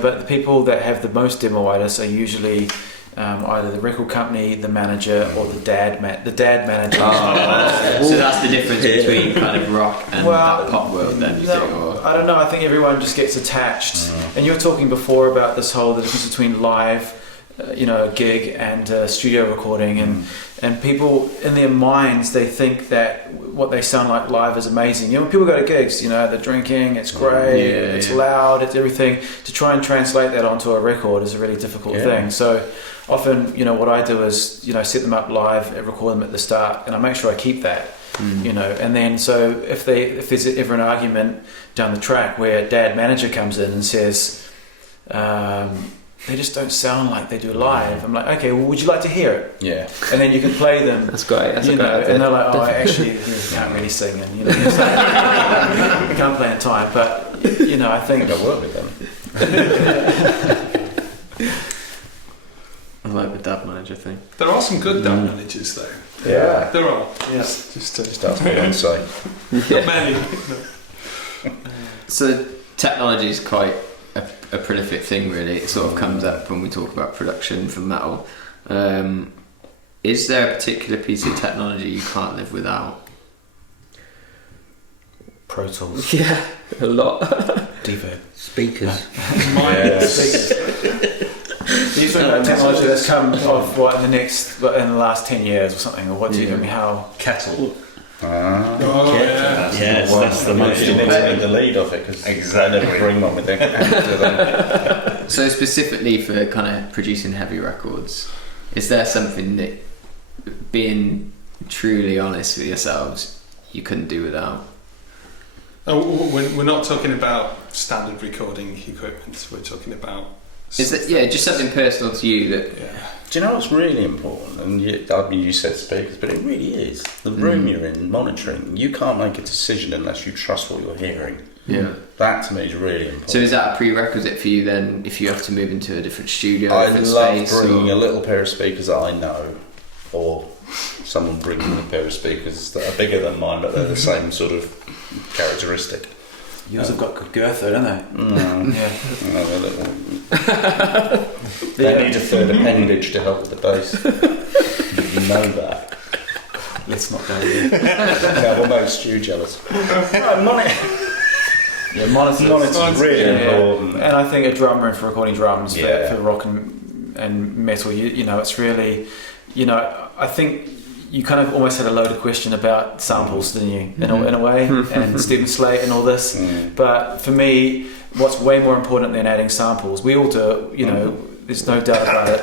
but the people that have the most demoitis are usually either the record company, the manager, or the dad manager. So that's the difference between kind of rock and that pop world then, you think? Or? I don't know, I think everyone just gets attached. And you were talking before about the difference between live, gig and studio recording, and people in their minds, they think that what they sound like live is amazing. When people go to gigs, they're drinking, it's great, it's loud, it's everything. To try and translate that onto a record is a really difficult thing. So often, what I do is, set them up live, record them at the start, and I make sure I keep that. And then so if there's ever an argument down the track where dad manager comes in and says, they just don't sound like they do live, I'm like, okay, well, would you like to hear it? Yeah. And then you can play them. That's great. That's a great idea. And they're like, actually, you can't really sing, and you can't play in time. But I think I work with them. I like the dad manager thing. There are some good dad managers though. Yeah. There are. Yeah. Just That's what I'd say. not many. So technology is quite a prolific thing, really. It sort of comes up when we talk about production for metal. Is there a particular piece of technology you can't live without? Pro Tools. Yeah, a lot. Devo. Speakers. Speakers. You talking about technology that's come of in the last 10 years or something, or what do you mean? How Kettle. Yes, that's the most You need to important. be the lead of it, because I never bring one with them. So specifically for kind of producing heavy records, is there something that, being truly honest with yourselves, you couldn't do without? Oh, we're not talking about standard recording equipment. We're talking about. Is that just something personal to you that? Yeah. Do you know what's really important? And you said speakers, but it really is. The room you're in, monitoring, you can't make a decision unless you trust what you're hearing. Yeah. That to me is really important. So is that a prerequisite for you then, if you have to move into a different studio, I different love space? bringing a little pair of speakers that I know, or someone bringing a pair of speakers that are bigger than mine, but they're the same sort of characteristic. yours have got good girth though, don't they? They need a third appendage to help with the bass. You know that. Let's not go there. Yeah, well, no, Stu jealous. Monitor's really important. And I think a drum room for recording drums Yeah. for rock and metal, you know, it's really, you know, I think you kind of almost had a loaded question about samples, didn't you, in a way, and Stephen Slate and all this. But for me, what's way more important than adding samples, we all do it, you know, there's no doubt about it.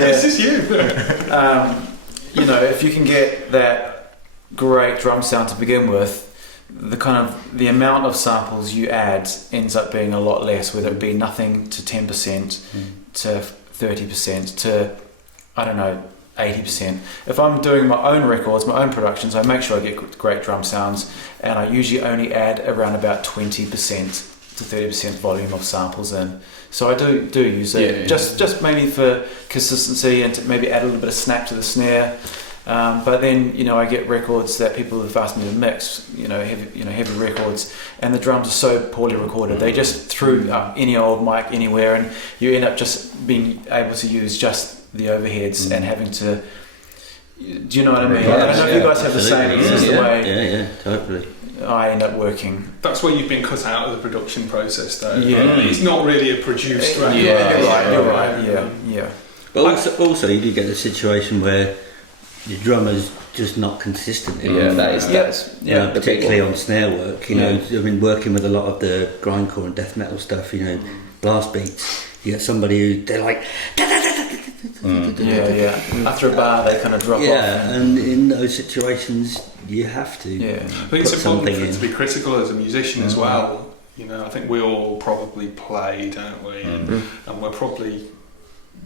This is you. You know, if you can get that great drum sound to begin with, the amount of samples you add ends up being a lot less, whether it be nothing to 10% to 30% to, I don't know, 80%. If I'm doing my own records, my own productions, I make sure I get great drum sounds, and I usually only add around about 20% to 30% volume of samples in. So I do use it, just mainly for consistency and to maybe add a little bit of snap to the snare. But then, you know, I get records that people have asked me to mix, heavy records, and the drums are so poorly recorded. They just threw any old mic anywhere, and you end up just being able to use just the overheads and having to Do you know what I mean? Yeah, I don't know if you guys have the same. absolutely, It's just the way Yeah, totally. I end up working. That's where you've been cut out of the production process, though. Yeah. It's not really a produced record. You're right. Yeah. But also, you do get a situation where your drummer's just not consistent. That's particularly on snare work. You know, I mean, working with a lot of the grindcore and death metal stuff. You know, blast beats. You get somebody who they're like. After a bar, they kind of drop off. Yeah, and in those situations, you have to. I think it's important to be critical as a musician as well. You know, I think we all probably play, don't we? And we're probably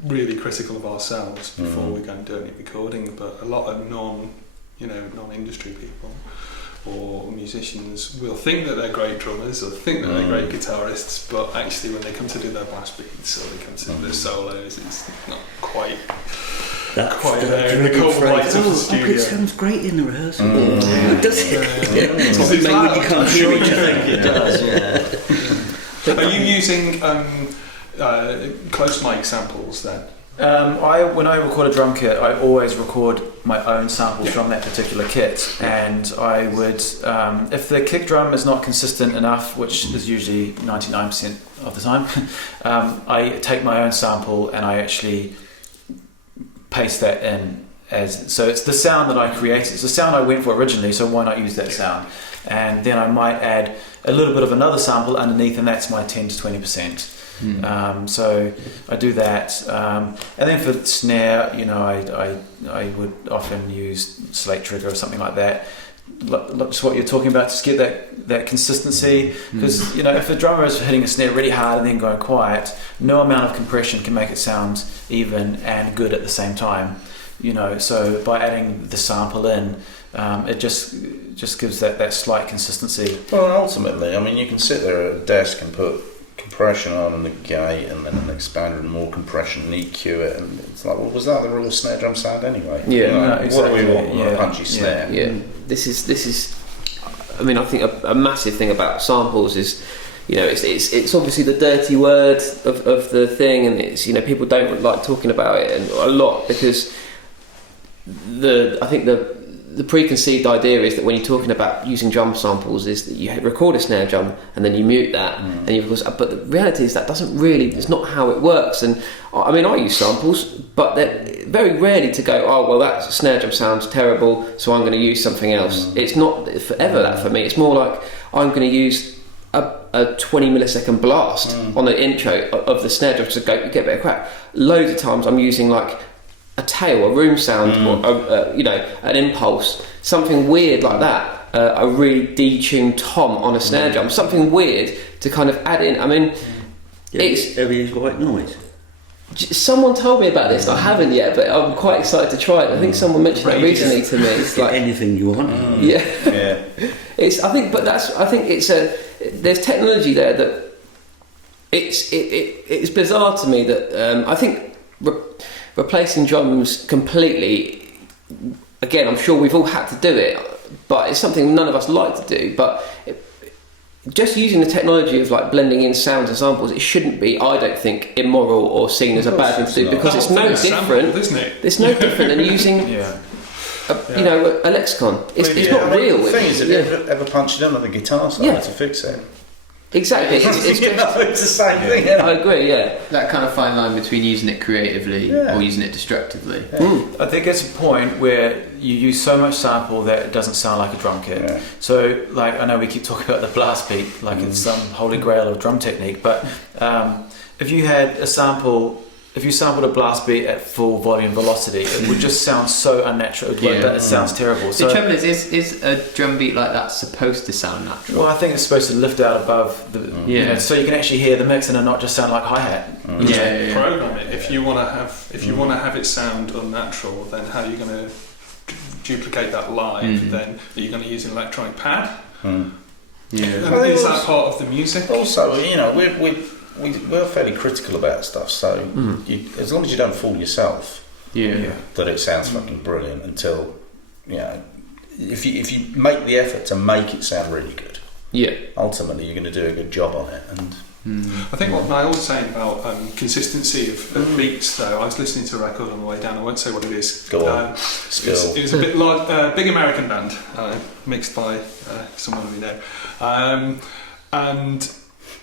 really critical of ourselves before we go and do any recording. But a lot of non-industry people or musicians will think that they're great drummers or think that they're great guitarists, but actually when they come to do their blast beats or they come to do their solos, it's not quite there in the cold light of the studio. It sounds great in the rehearsal. Does it? Maybe when you can't hear each other. It does, Are you using close mic samples then? When I record a drum kit, I always record my own samples from that particular kit, and I would, if the kick drum is not consistent enough, which is usually 99% of the time, I take my own sample and I actually paste that in so it's the sound that I created. It's the sound I went for originally, so why not use that sound? And then I might add a little bit of another sample underneath, and that's my 10 to 20%. So I do that, and then for the snare, I would often use slate trigger or something like that. That's what you're talking about, to get that consistency, because if a drummer is hitting a snare really hard and then going quiet, no amount of compression can make it sound even and good at the same time. So by adding the sample in, it just gives that slight consistency. Well, ultimately, I mean, you can sit there at a desk and put compression on and the gate and then an expander and more compression and EQ it, and it's like, well, was that the real snare drum sound anyway? Exactly. What do we want? A punchy snare. This is I mean, I think a massive thing about samples is, it's obviously the dirty word of the thing, and it's, people don't like talking about it and a lot, because I think the preconceived idea is that when you're talking about using drum samples, is that you record a snare drum and then you mute that, and but the reality is that it's not how it works. And I mean, I use samples, but they're very rarely to go, oh well, that snare drum sounds terrible, so I'm going to use something else. It's not forever that for me. It's more like I'm going to use a 20 millisecond blast on the intro of the snare drum to get a bit of crack. Loads of times I'm using like a tail, a room sound, or an impulse, something weird like that. A really detuned tom on a snare drum, something weird to kind of add in. I mean, ever use white noise? Someone told me about this. I haven't yet, but I'm quite excited to try it. I think someone mentioned that recently to me. It's like anything you want. There's technology there that it's bizarre to me that I think. Replacing drums completely, again, I'm sure we've all had to do it, but it's something none of us like to do. But just using the technology of like blending in sounds and samples, it shouldn't be, I don't think, immoral or seen as a bad thing to do, because it's no different. It's no different than using a lexicon. It's not real. The thing is, have you ever punched it under the guitar side to fix it? Exactly, it's the same thing. I agree. That kind of fine line between using it creatively or using it destructively. I think it's a point where you use so much sample that it doesn't sound like a drum kit. So, like, I know we keep talking about the blast beat like it's some holy grail of drum technique, but if you sampled a blast beat at full volume velocity, it would just sound so unnatural. It sounds terrible. The trouble is a drum beat like that supposed to sound natural? Well, I think it's supposed to lift out above the, so you can actually hear the mix and not just sound like hi-hat. Program it. If you want to have it sound unnatural, then how are you going to duplicate that live? Then are you going to use an electronic pad? Is that part of the music? Also, we're fairly critical about stuff, so as long as you don't fool yourself that it sounds fucking brilliant, until if you make the effort to make it sound really good, ultimately you're going to do a good job on it. And I think what Niall was saying about consistency of beats, though, I was listening to a record on the way down. I won't say what it is. Go on. It was a bit like big American band, mixed by someone we know, and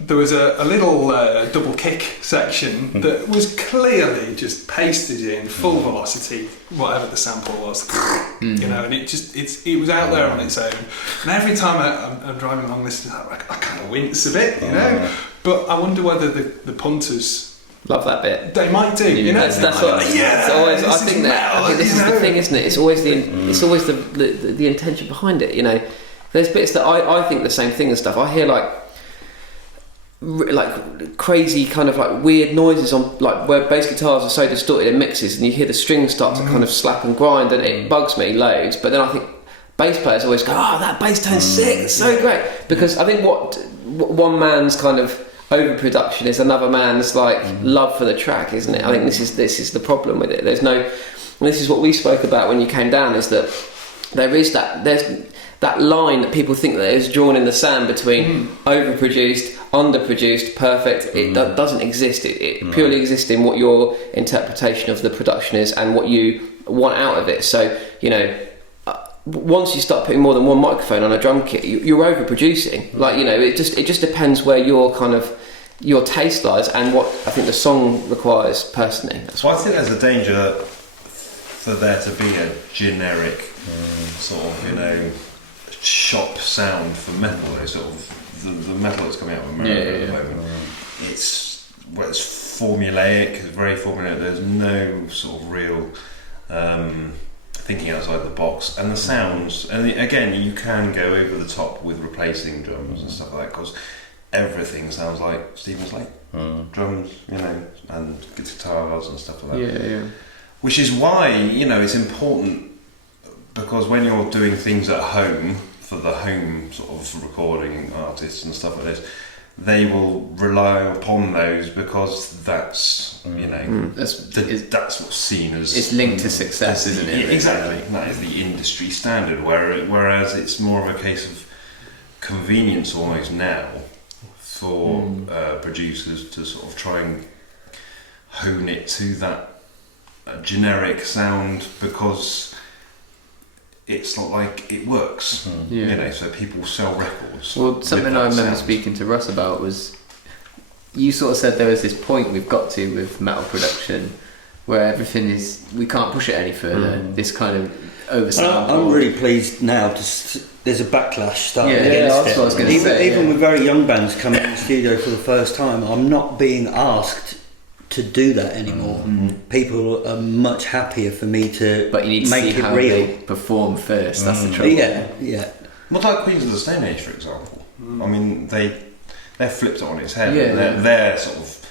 there was a little double kick section that was clearly just pasted in full velocity, whatever the sample was, you know, and it was out there on its own. And every time I'm driving along listening to that record, I kind of wince a bit, you know. But I wonder whether the punters love that bit. They might do, you know. That's what. It's always. I think this is the thing, isn't it? It's always the intention behind it. You know, there's bits that I think the same thing and stuff. I hear like crazy kind of like weird noises on like where bass guitars are so distorted in mixes, and you hear the strings start to kind of slap and grind, and it bugs me loads. But then I think bass players always go, "Oh, that bass tone's sick! It's so great!" Because I think what one man's kind of overproduction is another man's like love for the track, isn't it? I think this is the problem with it. There's no, and this is what we spoke about when you came down, is that there's that line that people think that is drawn in the sand between overproduced, underproduced, perfect. It doesn't exist. It purely exists in what your interpretation of the production is and what you want out of it. So, you know, once you start putting more than one microphone on a drum kit, you're overproducing. Like, you know, it just depends where your taste lies and what I think the song requires personally. So I think there's a danger for there to be a generic sort of, you know, shop sound for metal. Sort of the metal that's coming out of America at the moment. It's formulaic. It's very formulaic. There's no sort of real thinking outside the box, and the sounds. And again, you can go over the top with replacing drums and stuff like that, because everything sounds like Stephen Slate. Drums, you know, and guitars and stuff like that. Yeah. Which is why, you know, it's important, because when you're doing things at home for the home sort of recording artists and stuff like this, they will rely upon those because that's, you know, that's what's seen as... It's linked to success, isn't it? Exactly. That is the industry standard, whereas it's more of a case of convenience almost now for producers to sort of try and hone it to that generic sound, because it's not like it works, you know, so people sell records. Well, something I remember speaking to Russ about was, you sort of said there was this point we've got to with metal production where everything is, we can't push it any further, this kind of oversampled. I'm really pleased now there's a backlash starting against that's what I was going to say. Even with very young bands coming in the studio for the first time, I'm not being asked to do that anymore. People are much happier for me to but you need to make see it how real. they perform first. That's the trouble. Yeah. Well, like Queens of the Stone Age, for example. I mean, they're flipped it on its head. Yeah. They're sort of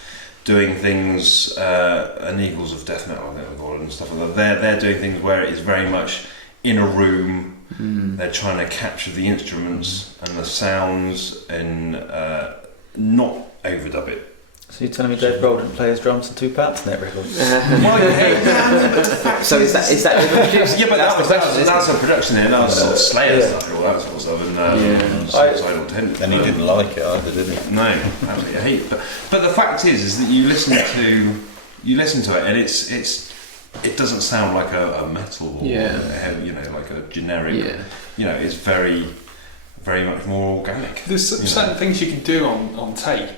doing things, and Eagles of Death Metal, I think we call it, and stuff like that. They're doing things where it is very much in a room. They're trying to capture the instruments and the sounds and not overdub it. So you're telling me Dave Grohl didn't play his drums in 2 parts in that record? So is that overproduced? Yeah, but that's a production there. That's sort of Slayer stuff, all that sort of stuff, and suicidal tendencies. And he didn't like it either, did he? No, absolutely hate it. But the fact is that you listen to it, and it doesn't sound like a metal or you know, like a generic. You know, it's very, very much more organic. There's certain things you can do on tape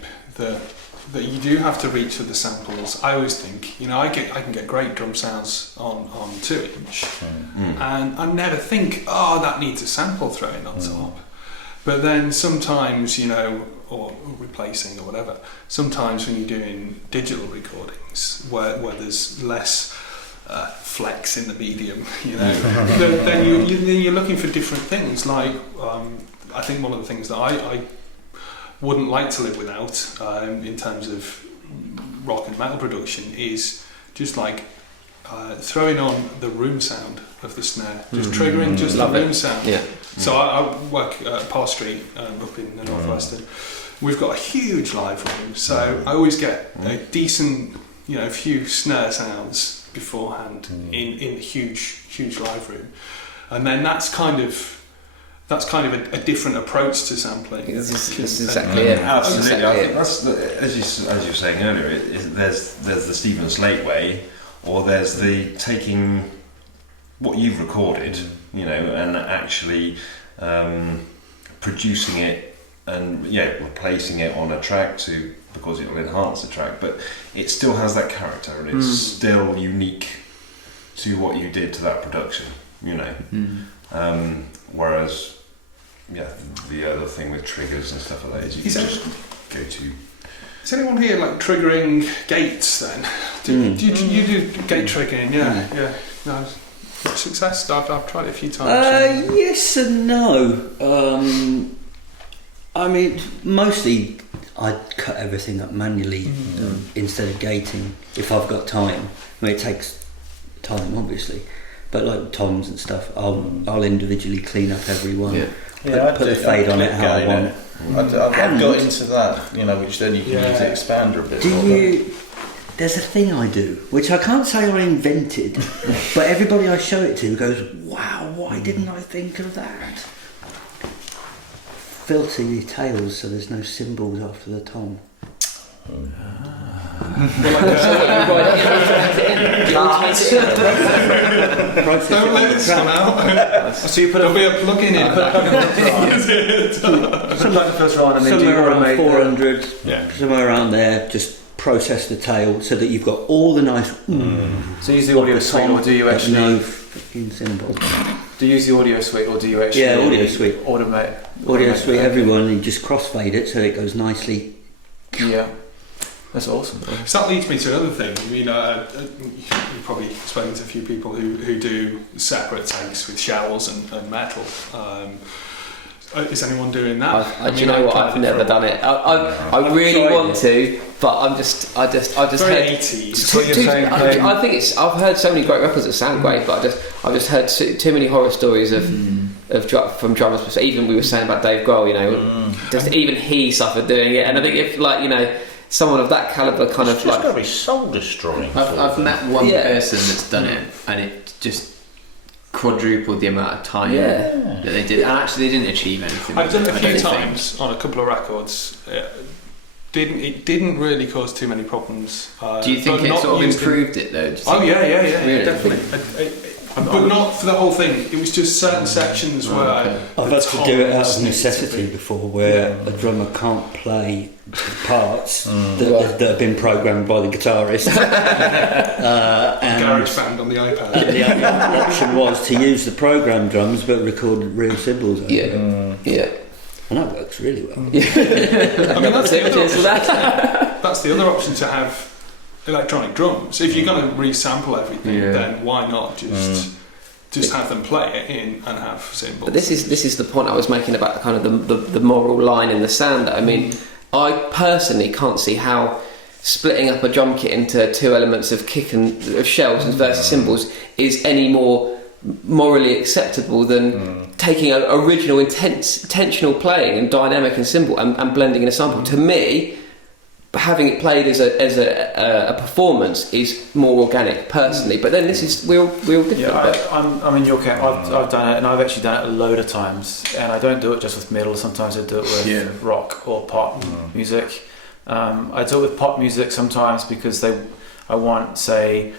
that you do have to reach for the samples. I always think, you know, I can get great drum sounds on 2-inch, and I never think, that needs a sample thrown on top. But then sometimes, you know, or replacing or whatever, sometimes when you're doing digital recordings where there's less flex in the medium, you know, then you're looking for different things. Like I think one of the things that I wouldn't like to live without in terms of rock and metal production is just like throwing on the room sound of the snare, just triggering just the room sound. So I work at Parr Street up in the northwest, and we've got a huge live room, so I always get a decent, you know, few snare sounds beforehand in the huge live room, and then that's kind of that's kind of a different approach to sampling. This is exactly it. Absolutely, Exactly I it. think that's as you were saying earlier. There's the Stephen Slate way, or there's the taking what you've recorded, and actually producing it and replacing it on a track because it will enhance the track, but it still has that character and it's still unique to what you did to that production, whereas the other thing with triggers and stuff like that is you can just go to. Is anyone here like triggering gates then? Do you do gate triggering? Yeah. No, much success? I've tried it a few times. Yes and no. I mean, mostly I cut everything up manually instead of gating if I've got time. I mean, it takes time, obviously, but like toms and stuff, I'll individually clean up every one. Yeah, put the fade on it how I want. I've got into that, which then you can use the expander a bit more. There's a thing I do, which I can't say I invented, but everybody I show it to goes, wow, why didn't I think of that? Filter your tails so there's no cymbals after the tom. Don't let this come out. So you put There'll be a plug-in in. Somewhere around 400, somewhere around there, just process the tail so that you've got all the nice. So you use the audio suite, or do you actually? No fucking cymbal. Do you use the audio suite, or do you actually? Yeah, audio suite. Audio suite. Everyone, you just crossfade it so it goes nicely. Yeah. That's awesome. So that leads me to another thing. I mean, you've probably spoken to a few people who do separate takes with shells and metal. Is anyone doing that? Do you know what? I've never done it. I really want to, but I just very heard. 80s. I think it's. I've heard so many great records that sound great, but I've just heard too many horror stories from drummers. Even we were saying about Dave Grohl, just even he suffered doing it, and I think if someone of that calibre kind it's of just got to be soul destroying. I've met one person that's done it, and it just quadrupled the amount of time that they did, and actually they didn't achieve anything. I've done it a few times on a couple of records. It didn't really cause too many problems. Do you think it sort of improved it though? Yeah, definitely. But not for the whole thing. It was just certain sections where I've had to do it out of necessity before, where a drummer can't play parts that have been programmed by the guitarist. GarageBand on the iPad. The only option was to use the programmed drums but record real cymbals. Yeah. And that works really well. I mean, that's the other option. That's the other option, to have electronic drums. If you're going to resample everything, then why not just have them play it in and have cymbals? But this is the point I was making about kind of the moral line in the sound. I mean, I personally can't see how splitting up a drum kit into two elements of kick and of shells versus cymbals is any more morally acceptable than taking an original intentional playing and dynamic and cymbal and blending in a sample. To me, having it played as a performance is more organic personally, but then we're all different. I'm in your camp. I've done it, and I've actually done it a load of times, and I don't do it just with metal. Sometimes I do it with rock or pop music. I do it with pop music sometimes because I want, say,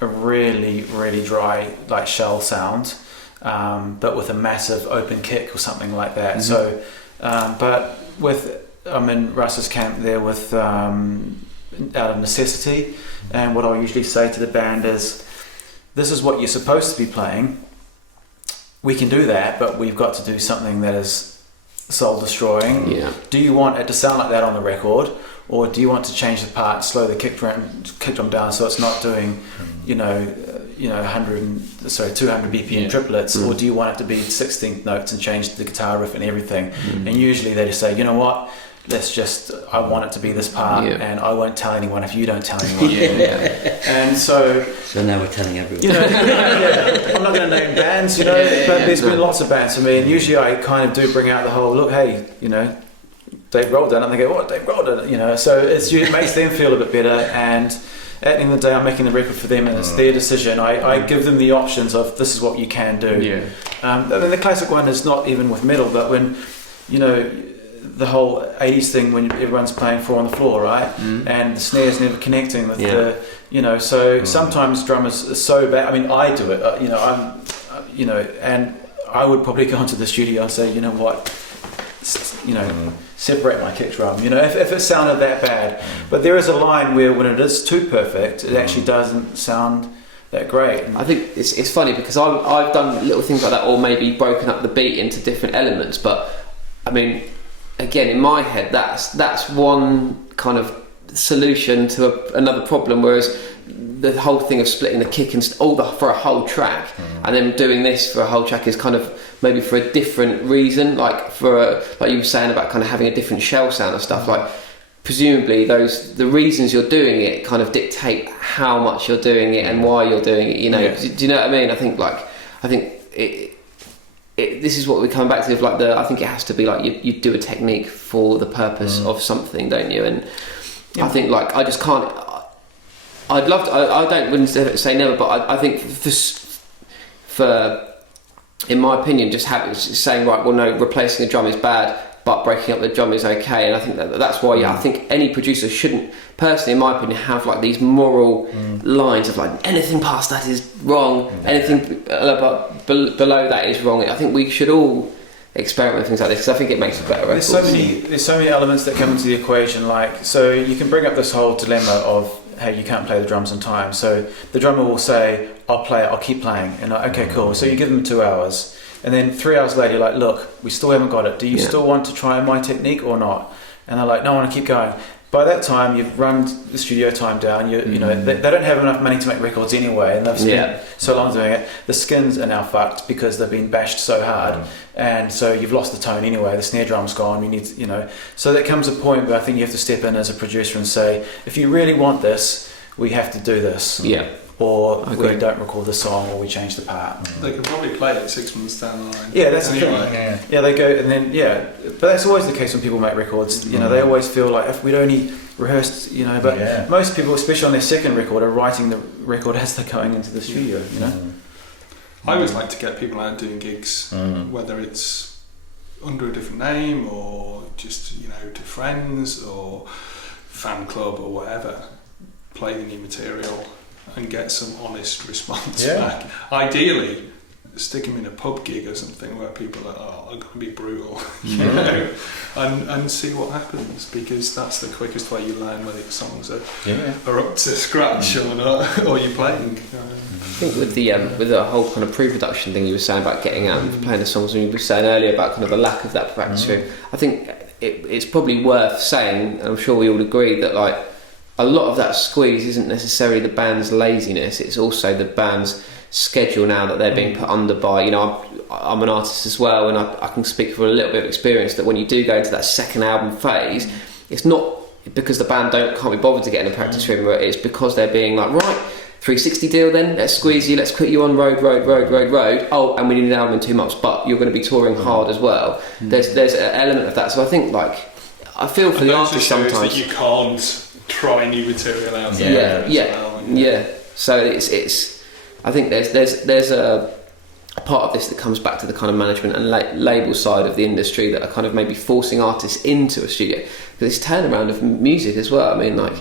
a really, really dry like shell sound, but with a massive open kick or something like that. So, but I'm in Russ's camp there with out of necessity, and what I usually say to the band is, this is what you're supposed to be playing. We can do that, but we've got to do something that is soul destroying. Do you want it to sound like that on the record, or do you want to change the part, slow the kick drum down so it's not doing 200 BPM triplets, or do you want it to be 16th notes and change the guitar riff and everything? And usually they just say, you know what, I want it to be this part, and I won't tell anyone if you don't tell anyone. And so now we're telling everyone. I'm not going to name bands, but there's been lots of bands for me, and usually I kind of do bring out the whole, look, hey, Dave Grohl done it, and they go, what, Dave Grohl did it, so it makes them feel a bit better, and at the end of the day I'm making the record for them and it's their decision. I give them the options of, this is what you can do. I mean, the classic one is not even with metal, but when, the whole 80s thing when everyone's playing 4 on the floor, right? And the snare's never connecting with so sometimes drummers are so bad. I mean, I do it, and I would probably go into the studio and say, you know what, separate my kick drum, if it sounded that bad. But there is a line where when it is too perfect, it actually doesn't sound that great. I think it's funny because I've done little things like that, or maybe broken up the beat into different elements, but I mean, again, in my head, that's one kind of solution to another problem, whereas the whole thing of splitting the kick and for a whole track, and then doing this for a whole track is kind of maybe for a different reason, like like you were saying about kind of having a different shell sound and stuff. Like presumably the reasons you're doing it kind of dictate how much you're doing it and why you're doing it. Do you know what I mean? I think this is what we're coming back to. I think it has to be like you do a technique for the purpose of something, don't you? And I think like I just can't. I'd love to. I wouldn't say never, but I think for in my opinion, just saying right, well, no, replacing a drum is bad, but breaking up the drum is okay. And I think that's why I think any producer shouldn't, personally, in my opinion, have like these moral lines of like anything past that is wrong, anything below that is wrong. I think we should all experiment with things like this because I think it makes a better record. There's so many elements that come into the equation. Like, so you can bring up this whole dilemma of, hey, you can't play the drums on time. So the drummer will say, I'll play it, I'll keep playing. And like, okay, cool. So you give them 2 hours. And then 3 hours later, you're like, look, we still haven't got it. Do you still want to try my technique or not? And they're like, no, I want to keep going. By that time, you've run the studio time down. They don't have enough money to make records anyway, and they've spent so long doing it. The skins are now fucked because they've been bashed so hard, and so you've lost the tone anyway. The snare drum's gone. You need, So there comes a point where I think you have to step in as a producer and say, if you really want this, we have to do this. Yeah. Or we don't record the song, or we change the part. They can probably play it 6 months down the line. Yeah, that's the thing. Yeah, they go, and then but that's always the case when people make records. They always feel like if we'd only rehearsed, But most people, especially on their second record, are writing the record as they're going into the studio. I always like to get people out doing gigs, whether it's under a different name or just to friends or fan club or whatever. Play the new material and get some honest response back. Ideally, stick them in a pub gig or something where people are going to be brutal, and see what happens, because that's the quickest way you learn whether the songs are up to scratch or not, or you're playing. I think with the whole kind of pre-production thing you were saying about getting out and playing the songs, and you were saying earlier about kind of the lack of that practice room, I think it's probably worth saying, and I'm sure we all agree, that like a lot of that squeeze isn't necessarily the band's laziness, it's also the band's schedule now that they're being put under by, I'm an artist as well, and I can speak for a little bit of experience that when you do go into that second album phase, it's not because the band can't be bothered to get in a practice room, it's because they're being like, right, 360 deal then, let's squeeze you, let's put you on road, oh, and we need an album in 2 months, but you're going to be touring hard as well. There's an element of that, so I think like, I feel for the artist sometimes that you can't try new material out. So it's I think there's a part of this that comes back to the kind of management and label side of the industry that are kind of maybe forcing artists into a studio, because this turnaround of music as well. I mean, like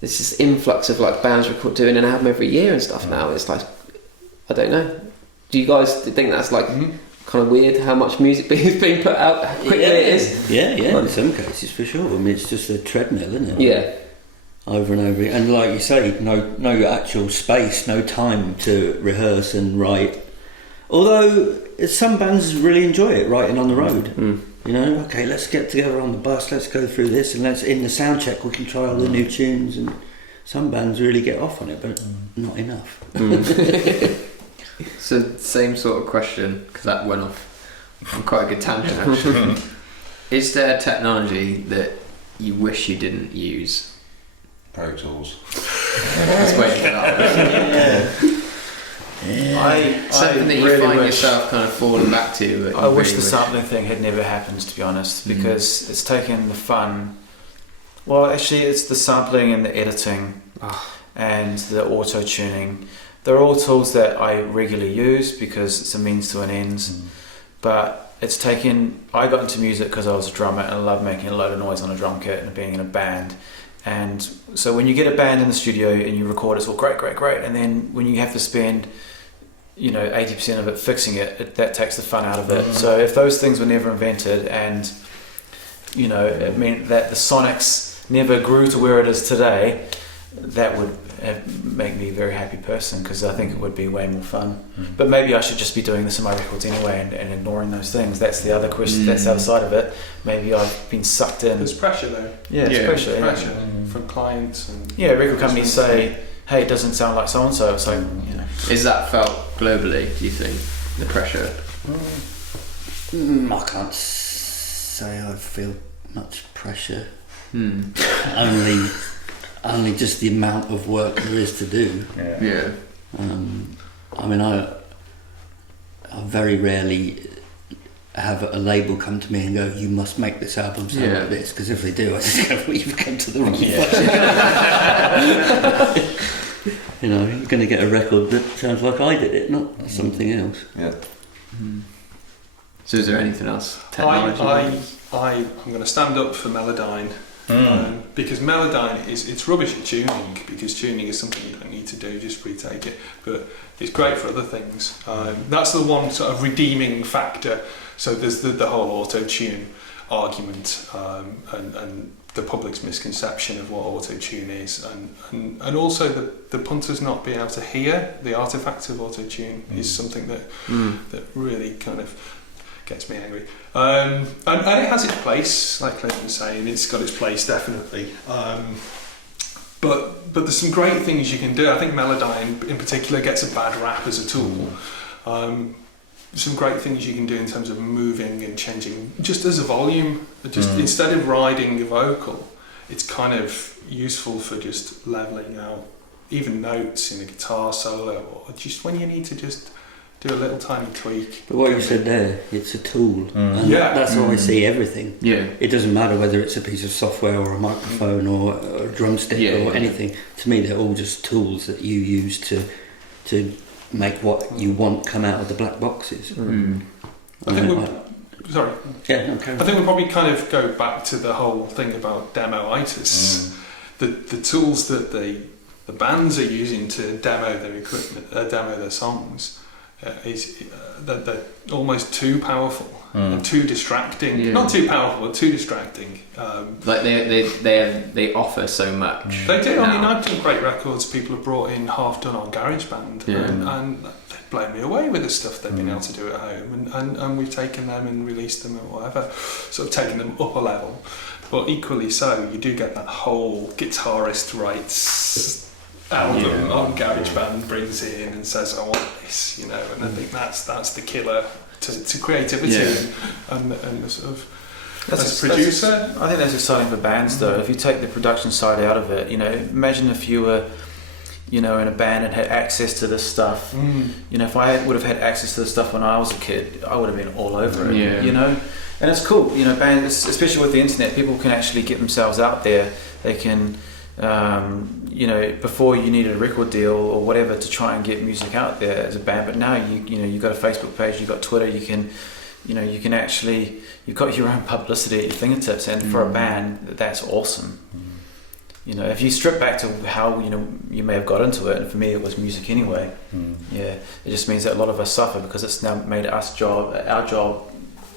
this influx of like bands doing an album every year and stuff now. It's like, I don't know. Do you guys think that's like kind of weird how much music is being put out quickly it is? Yeah, in some cases for sure. I mean, it's just a treadmill, isn't it? Yeah. Over and over, and like you say, no actual space, no time to rehearse and write. Although some bands really enjoy it, writing on the road. Okay, let's get together on the bus, let's go through this, and let's in the sound check we can try all the new tunes. And some bands really get off on it, but not enough. So same sort of question, because that went off on quite a good tangent actually. Is there technology that you wish you didn't use? Pro Tools. That's waiting for that. Something that you really find yourself kind of falling back to. I wish the sampling thing had never happened, to be honest, because it's taken the fun. Well, actually, it's the sampling and the editing and the auto tuning. they're all tools that I regularly use because it's a means to an end. But I got into music because I was a drummer and I love making a load of noise on a drum kit and being in a band. And so when you get a band in the studio and you record, it's all great, and then when you have to spend 80% of it fixing it, that takes the fun out of it. So if those things were never invented, and it meant that the Sonics never grew to where it is today, that would make me a very happy person, because I think it would be way more fun. But maybe I should just be doing this in my records anyway and ignoring those things. That's the other question. That's the other side of it. Maybe I've been sucked in. There's pressure though. Yeah, there's pressure. Pressure from clients and record companies say, hey, it doesn't sound like so and so. It's like, Is that felt globally, do you think, the pressure? I can't say I feel much pressure. Only just the amount of work there is to do. Yeah. I very rarely have a label come to me and go, you must make this album sound like this, because if they do, I just go, well, you've come to the wrong place. You're going to get a record that sounds like I did it, not something else. Yeah. So is there anything else? Technology? I'm going to stand up for Melodyne. Because Melodyne it's rubbish at tuning, because tuning is something you don't need to do, just retake it, but it's great for other things. That's the one sort of redeeming factor. So there's the whole auto-tune argument, and the public's misconception of what auto-tune is, and also the punters not being able to hear the artifacts of auto-tune is something that really kind of gets me angry. And it has its place, like Clint was saying, it's got its place definitely. But there's some great things you can do. I think Melodyne in particular gets a bad rap as a tool. Some great things you can do in terms of moving and changing, just as a volume. Just instead of riding a vocal, it's kind of useful for just leveling out even notes in a guitar solo, or just when you need to just do a little tiny tweak. But what you said there, it's a tool. And that's how I see everything. Yeah. It doesn't matter whether it's a piece of software or a microphone or a drumstick or anything. To me, they're all just tools that you use to make what you want come out of the black boxes. I think sorry. Yeah, okay. I think we'll probably kind of go back to the whole thing about demo-itis. The tools that the bands are using to demo their equipment, demo their songs, they're almost too powerful and too distracting. Not too powerful, but too distracting. Like they offer so much. They do. I mean, I've done great records people have brought in half done on GarageBand, and they've blown me away with the stuff they've been able to do at home, and we've taken them and released them or whatever, sort of taken them up a level. But equally so, you do get that whole guitarist writes album on GarageBand, brings in and says, I want this, and I think that's the killer to creativity and the sort of as a producer. I think that's exciting for bands though. If you take the production side out of it, imagine if you were in a band and had access to this stuff. If I would have had access to this stuff when I was a kid, I would have been all over it. And it's cool, bands, especially with the internet, people can actually get themselves out there. They can before you needed a record deal or whatever to try and get music out there as a band, but now you've got a Facebook page, you've got Twitter, you can actually, you've got your own publicity at your fingertips, and for a band that's awesome. If you strip back to how you may have got into it, and for me it was music anyway, it just means that a lot of us suffer because it's now made our job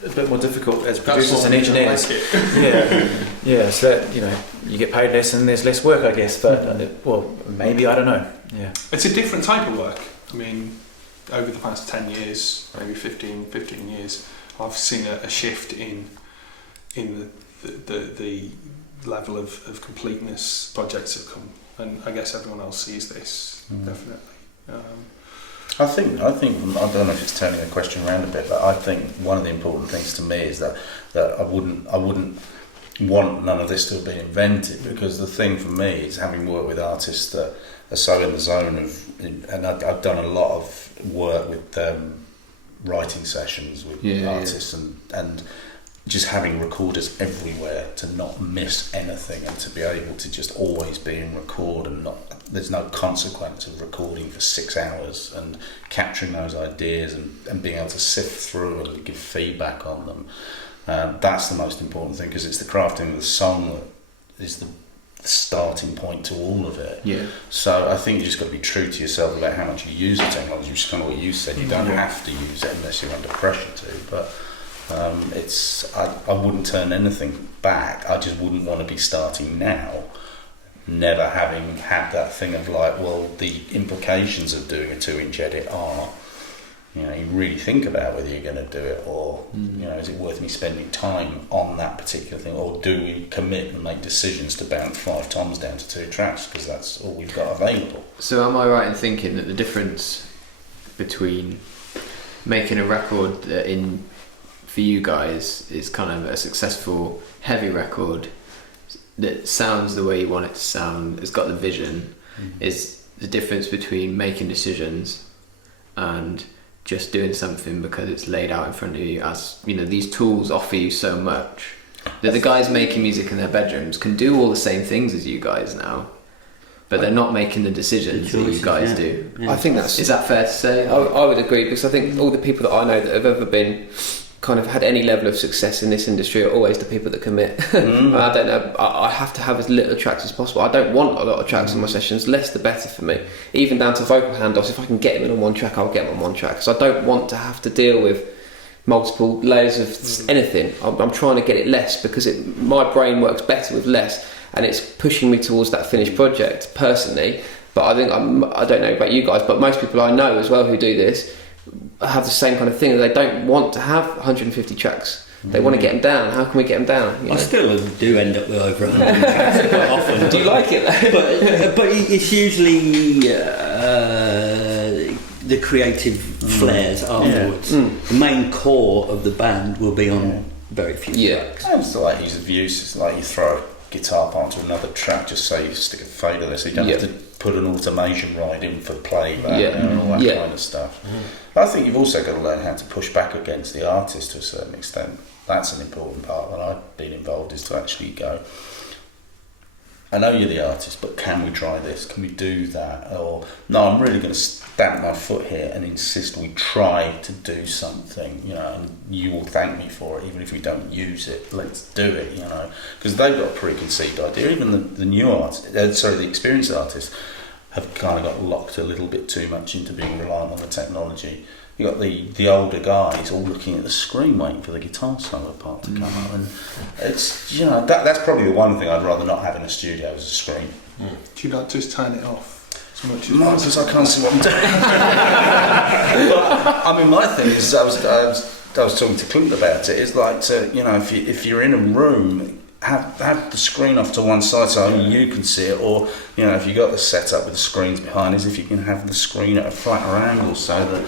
a bit more difficult as producers and engineers. So that you get paid less and there's less work, I guess. But maybe, I don't know. Yeah, it's a different type of work. I mean, over the past 10 years, maybe 15 years, I've seen a shift in the level of completeness projects have come, and I guess everyone else sees this definitely. I think I don't know if it's turning the question around a bit, but I think one of the important things to me is that I wouldn't want none of this to have been invented, because the thing for me is, having worked with artists that are so in the zone of, and I've done a lot of work with writing sessions with artists, and just having recorders everywhere to not miss anything and to be able to just always be in record and there's no consequence of recording for 6 hours and capturing those ideas and being able to sift through and give feedback on them. That's the most important thing, because it's the crafting of the song that is the starting point to all of it. Yeah. So I think you just got to be true to yourself about how much you use the technology, which is kind of what you said. You don't have to use it unless you're under pressure to, but I wouldn't turn anything back. I just wouldn't want to be starting now never having had that thing of like, well, the implications of doing a 2-inch edit are, you really think about whether you're going to do it, or is it worth me spending time on that particular thing, or do we commit and make decisions to bounce 5 toms down to 2 tracks because that's all we've got available. So am I right in thinking that the difference between making a record that for you guys is kind of a successful heavy record that sounds the way you want it to sound, has got the vision, is the difference between making decisions and just doing something because it's laid out in front of you? As these tools offer you so much that the guys making music in their bedrooms can do all the same things as you guys now, but they're not making the decisions that you guys do. I think is that fair to say? I would agree, because I think all the people that I know that have ever been kind of had any level of success in this industry are always the people that commit. I don't know, I have to have as little tracks as possible. I don't want a lot of tracks on my sessions, less the better for me. Even down to vocal handoffs, if I can get them in on one track, I'll get them on one track, because I don't want to have to deal with multiple layers of anything. I'm trying to get it less, because my brain works better with less, and it's pushing me towards that finished project personally. But I think I don't know about you guys, but most people I know as well who do this have the same kind of thing. They don't want to have 150 tracks. They want to get them down. How can we get them down? I still do end up with over 100 tracks quite often. Do you like it though? but it's usually the creative flares afterwards. The main core of the band will be on very few tracks. It's like ease of use. It's like you throw a guitar part onto another track, just say you stick a fader there, so you don't have to put an automation ride in for playback and all that kind of stuff. I think you've also got to learn how to push back against the artist to a certain extent. That's an important part when I've been involved, is to actually go, I know you're the artist, but can we try this? Can we do that? Or, no, I'm really going to stamp my foot here and insist we try to do something, and you will thank me for it, even if we don't use it. Let's do it, because they've got a preconceived idea. Even the new artists, the experienced artists, have kind of got locked a little bit too much into being reliant on the technology. You got the older guys all looking at the screen waiting for the guitar solo part to come up, and it's that's probably the one thing I'd rather not have in a studio is a screen. Do you not just turn it off as much because I can't see what I'm doing? But, I mean, my thing is, I was talking to Clint about it. It's like if you're in a room, have the screen off to one side so only you can see it, or if you got the setup with the screens behind, is if you can have the screen at a flatter angle so that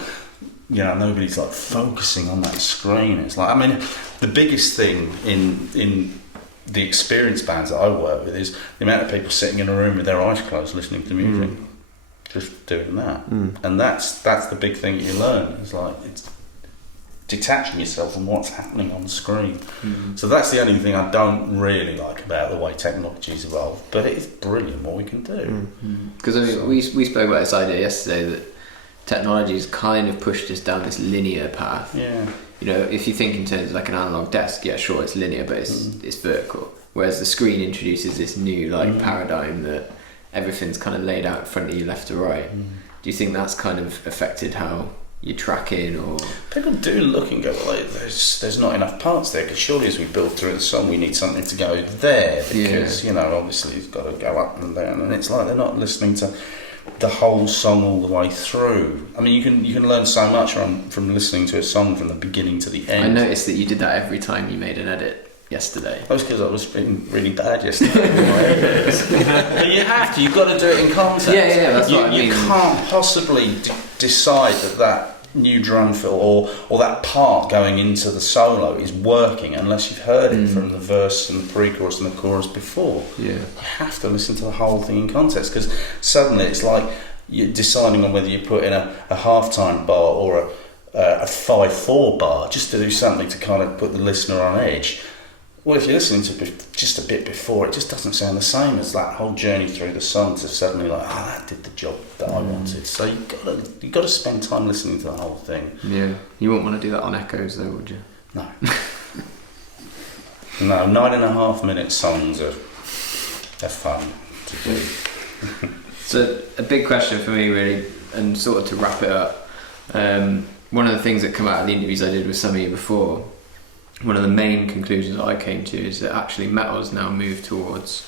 nobody's like focusing on that screen. It's like, I mean, the biggest thing in the experienced bands that I work with is the amount of people sitting in a room with their eyes closed listening to music, just doing that, and that's the big thing you learn. It's like it's detaching yourself from what's happening on the screen. So that's the only thing I don't really like about the way technology's evolved, but it's brilliant what we can do. Because we spoke about this idea yesterday that technology's kind of pushed us down this linear path. If you think in terms of like an analog desk, sure, it's linear, but it's vertical, whereas the screen introduces this new paradigm that everything's kind of laid out in front of you left to right. Do you think that's kind of affected how you track in? Or people do look and go, well, there's not enough parts there, because surely as we build through the song we need something to go there, because obviously it's got to go up and down, and it's like they're not listening to the whole song all the way through. I mean, you can learn so much from listening to a song from the beginning to the end. I noticed that you did that every time you made an edit yesterday. That was because I was feeling really bad yesterday. But you have to. You've got to do it in context. That's what I mean. You can't possibly decide that new drum fill or that part going into the solo is working unless you've heard it from the verse and the pre-chorus and the chorus before. You have to listen to the whole thing in context, because suddenly it's like you're deciding on whether you put in a half-time bar or a 5/4 bar just to do something to kind of put the listener on edge. Well, if you're listening to just a bit before, it just doesn't sound the same as that whole journey through the song to suddenly like, that did the job that I wanted. So you got to spend time listening to the whole thing. Yeah, you wouldn't want to do that on echoes though, would you? No. No, 9.5-minute songs are fun to do. So a big question for me really, and sort of to wrap it up, one of the things that come out of the interviews I did with some of you before, one of the main conclusions I came to is that actually metal has now moved towards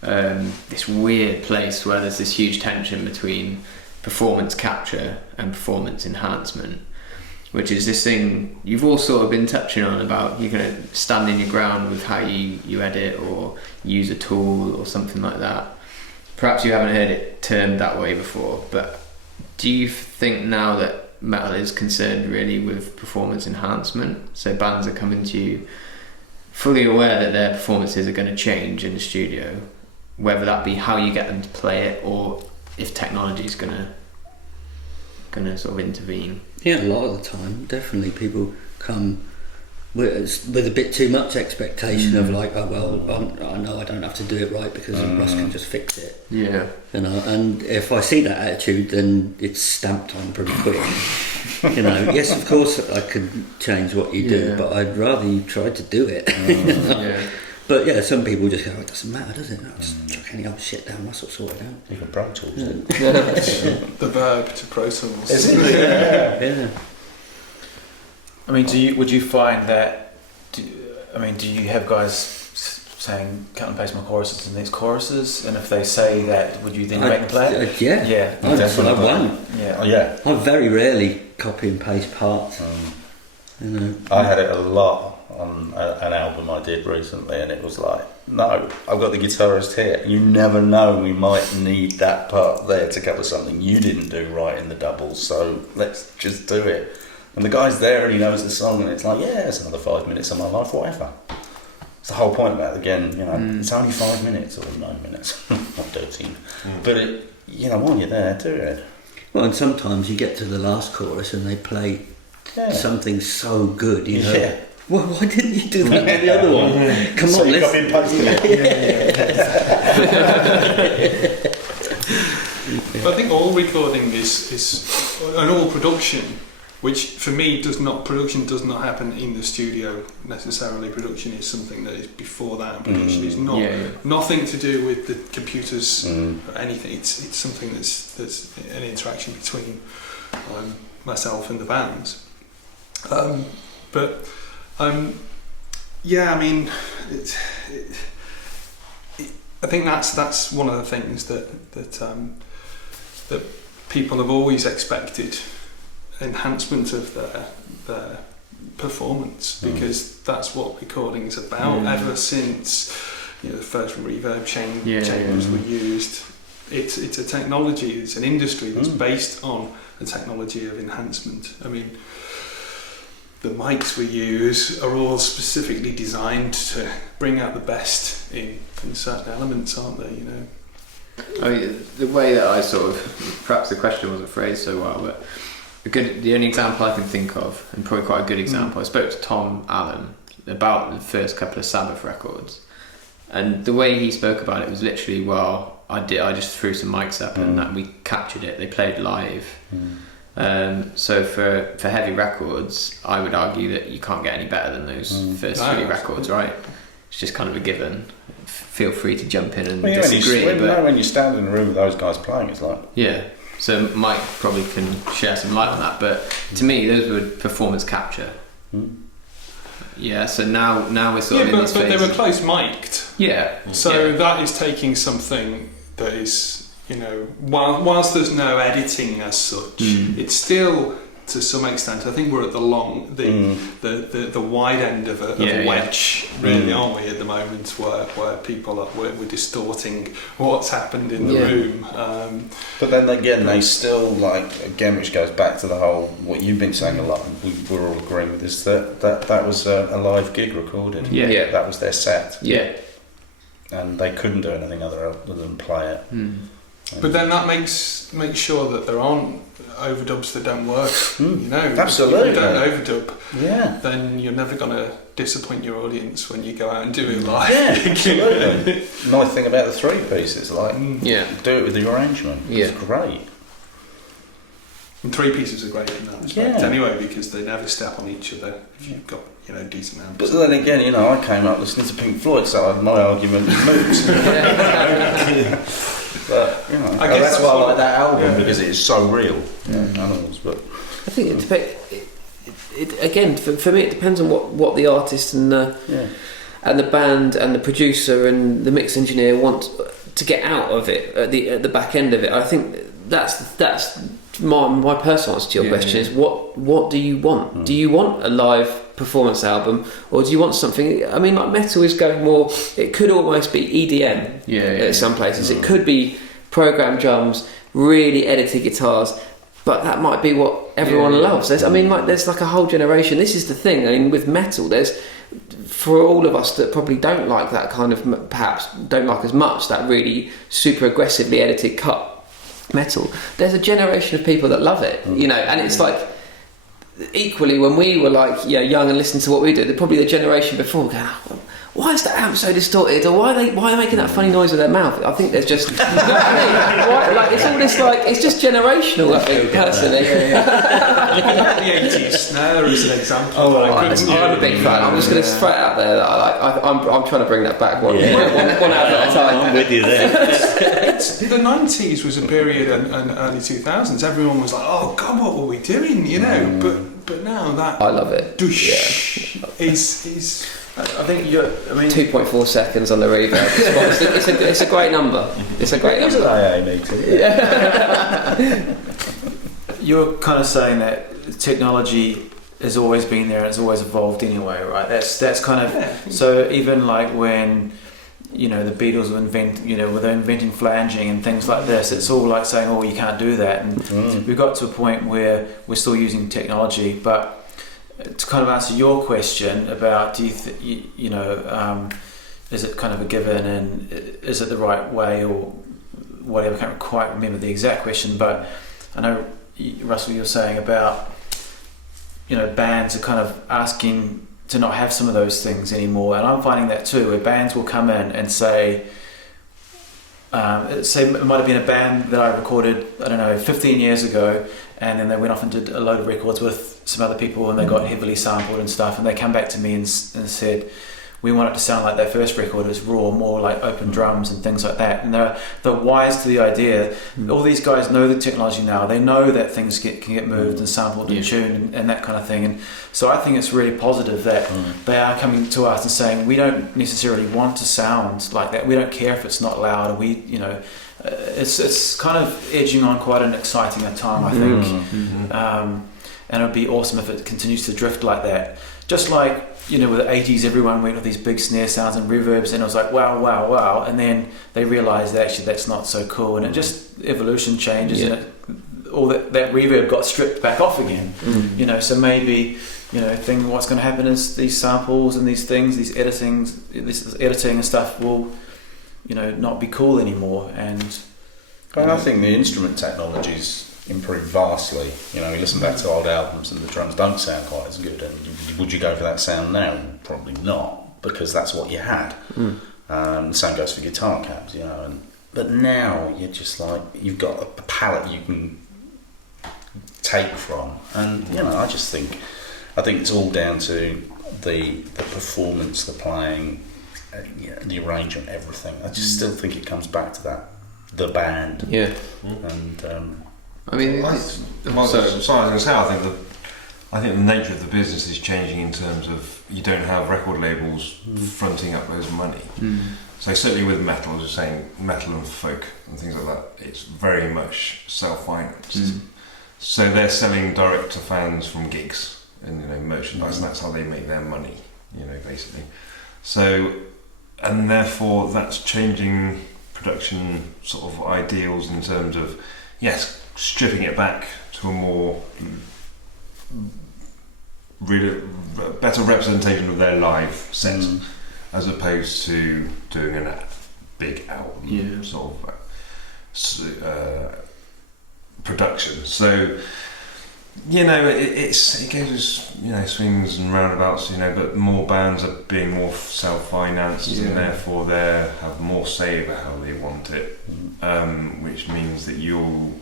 this weird place where there's this huge tension between performance capture and performance enhancement, which is this thing you've all sort of been touching on about you're going to stand in your ground with how you edit or use a tool or something like that. Perhaps you haven't heard it termed that way before, but do you think now that metal is concerned really with performance enhancement, so bands are coming to you fully aware that their performances are going to change in the studio, whether that be how you get them to play it or if technology is going to sort of intervene? Yeah, a lot of the time, definitely people come with a bit too much expectation of like, oh well, I know I don't have to do it right because Russ can just fix it. Yeah, you know. And if I see that attitude, then it's stamped on pretty quick. You know, yes, of course I could change what you do, but I'd rather you try to do it. You know? Yeah. But yeah, some people just go, it doesn't matter, does it? I'll just chuck any old shit down, Russ will sort it out. Even Pro Tools. The verb to Pro Tools. Is it? Yeah. I mean, would you find that? Do you have guys saying cut and paste my choruses in these choruses? And if they say that, would you then make them play it? Yeah. Yeah. I won't. Yeah. Oh, yeah. I very rarely copy and paste parts. You know. I had it a lot on an album I did recently, and it was like, no, I've got the guitarist here. You never know, we might need that part there to cover something you didn't do right in the doubles, so let's just do it. And the guy's there and he knows the song, and it's like, yeah, it's another 5 minutes of my life, whatever. It's the whole point about it, again, you know, it's only 5 minutes or 9 minutes, not 13. But while you're there, do it. Well, and sometimes you get to the last chorus and they play something so good, you know. Yeah. Well, why didn't you do that on the other one? Come on, let's... copy and paste it. I think all recording is and all production, which for me production does not happen in the studio necessarily. Production is something that is before that, and production is not nothing to do with the computers or anything. It's something that's an interaction between myself and the bands. I think that's one of the things that people have always expected, enhancement of their performance, because that's what recording is about. Ever since the first reverb chambers were used, it's a technology, it's an industry that's based on the technology of enhancement. I mean, the mics we use are all specifically designed to bring out the best in certain elements, aren't they? You know. I mean, the way that I sort of, perhaps the question wasn't phrased so well, but the only example I can think of, and probably quite a good example, I spoke to Tom Allen about the first couple of Sabbath records, and the way he spoke about it was literally, well, I just threw some mics up and that we captured it. They played live. So for heavy records, I would argue that you can't get any better than those first three records, right? It's just kind of a given. Feel free to jump in and disagree. When you stand in a room with those guys playing, it's like... Yeah, so Mike probably can share some light on that, but to me, those were performance capture. Yeah, so now we're sort of in this phase. But they were close mic'd. Yeah. So that is taking something that is, whilst there's no editing as such, it's still, to some extent, I think we're at the wide end of a wedge, really, aren't we, at the moment, where people we're distorting what's happened in the room. But then again, they still, which goes back to the whole, what you've been saying a lot, we're all agreeing with this, that was a live gig recorded. Yeah. That was their set. Yeah. And they couldn't do anything other than play it. But then that makes sure that there aren't overdubs that don't work. You know, absolutely. If you don't overdub, then you're never going to disappoint your audience when you go out and do it live. Yeah, absolutely. Nice thing about the 3-piece is like, do it with the arrangement. It's great. And 3-pieces are great in that respect anyway, because they never step on each other if you've got decent amps. But then again, I came up listening to Pink Floyd, so my argument moves. But I guess that's why I like that album, because it's so real. Animals, but I think it depends. Again, for me, it depends on what the artist and the band and the producer and the mix engineer want to get out of it at the back end of it. I think that's my personal answer to your question is what do you want? Do you want a live performance album, or do you want something? I mean, like metal is going more. It could almost be EDM at some places. It could be programmed drums, really edited guitars, but that might be what everyone loves. There's like a whole generation. This is the thing. I mean, with metal, there's for all of us that probably don't like that kind of, perhaps don't like as much that really super aggressively edited cut metal. There's a generation of people that love it, and it's like. Equally, when we were like young and listening to what we did, probably the generation before going, why is that amp so distorted, or why are they making that funny noise with their mouth? I think there's just, you know what I mean? It's all this it's just generational. I think personally. Looking at the 80s snare as an example. I'm a big fan. I'm just going to throw it out there that I'm trying to bring that back one out at a time. I'm with you there. The 90s was a period, and early 2000s. Everyone was like, "Oh God, what were we doing?" But now that I love it. Is I think 2.4 seconds on the reverb. It's a great number. It's a great number. You're kind of saying that technology has always been there and it's always evolved anyway, right? That's kind of so even like when the Beatles were inventing flanging and things like this, it's all like saying, oh, you can't do that, and we've got to a point where we're still using technology. But to kind of answer your question about is it kind of a given and is it the right way or whatever, I can't quite remember the exact question, but I know, Russell, you're saying about bands are kind of asking to not have some of those things anymore, and I'm finding that too, where bands will come in and say it might have been a band that I recorded 15 years ago, and then they went off and did a load of records with some other people and they got heavily sampled and stuff, and they come back to me and said, we want it to sound like their first record. It was raw, more like open drums and things like that. And they're wise to the idea. All these guys know the technology now. They know that things can get moved and sampled and tuned and that kind of thing. And so I think it's really positive that they are coming to us and saying, we don't necessarily want to sound like that. We don't care if it's not loud. Or it's kind of edging on quite an exciting time, I think. And it would be awesome if it continues to drift like that. Just like, with the 80s, everyone went with these big snare sounds and reverbs, and it was like, wow. And then they realised that actually that's not so cool. And it just, evolution changes, and all that reverb got stripped back off again. So maybe, what's going to happen is these samples and these things, this editing and stuff will, not be cool anymore. And I think the instrument technology's improved vastly. You listen back to old albums and the drums don't sound quite as good, and would you go for that sound now? Probably not, because that's what you had. The same goes for guitar cabs, but now you're just like, you've got a palette you can take from, and I think it's all down to the performance, the playing, the arrangement, everything. I just still think it comes back to that, the band. And I mean, I think the nature of the business is changing in terms of you don't have record labels fronting up those money. So certainly with metal, just saying metal and folk and things like that, it's very much self-financed. So they're selling direct to fans from gigs and merchandise, and that's how they make their money, basically. So, and therefore that's changing production sort of ideals in terms of, yes, stripping it back to a more better representation of their live set, as opposed to doing a big album sort of production. So it goes swings and roundabouts, but more bands are being more self-financed and therefore they have more say over how they want it, which means that you'll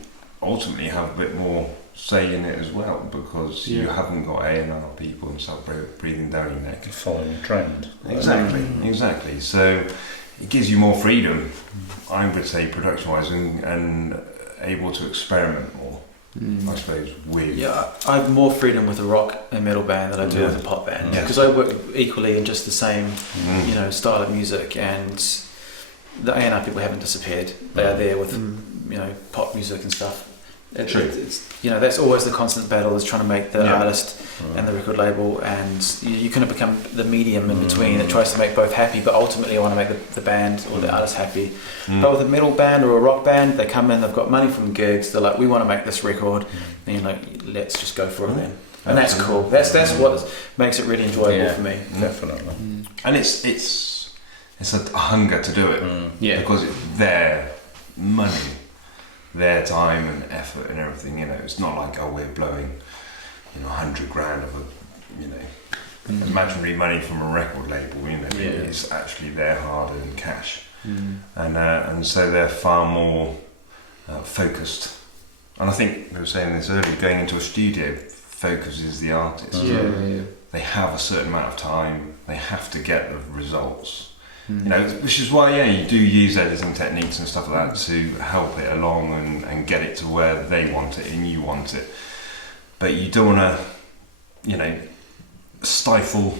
ultimately have a bit more say in it as well, because you haven't got A&R people and stuff breathing down your neck. Following the trend. Exactly. So it gives you more freedom, I would say, production-wise, and able to experiment more. I suppose with I have more freedom with a rock and metal band than I do with a pop band, because I work equally in just the same style of music, and the A&R people haven't disappeared. They are there with pop music and stuff. It's that's always the constant battle, is trying to make the artist and the record label, and you kind of become the medium in between that tries to make both happy, but ultimately I want to make the band or the artist happy. But with a metal band or a rock band, they come in, they've got money from gigs, they're like, we want to make this record, and you're like, let's just go for it then. And that's cool. That's what makes it really enjoyable for me. Definitely. And it's a hunger to do it, because it's their money, their time and effort and everything. It's not like, we're blowing 100 grand of imaginary money from a record label. It's actually their hard-earned cash, and so they're far more focused. And I think we were saying this earlier, going into a studio focuses the artist. They have a certain amount of time, they have to get the results, which is why you do use editing techniques and stuff like that to help it along and get it to where they want it and you want it. But you don't want to stifle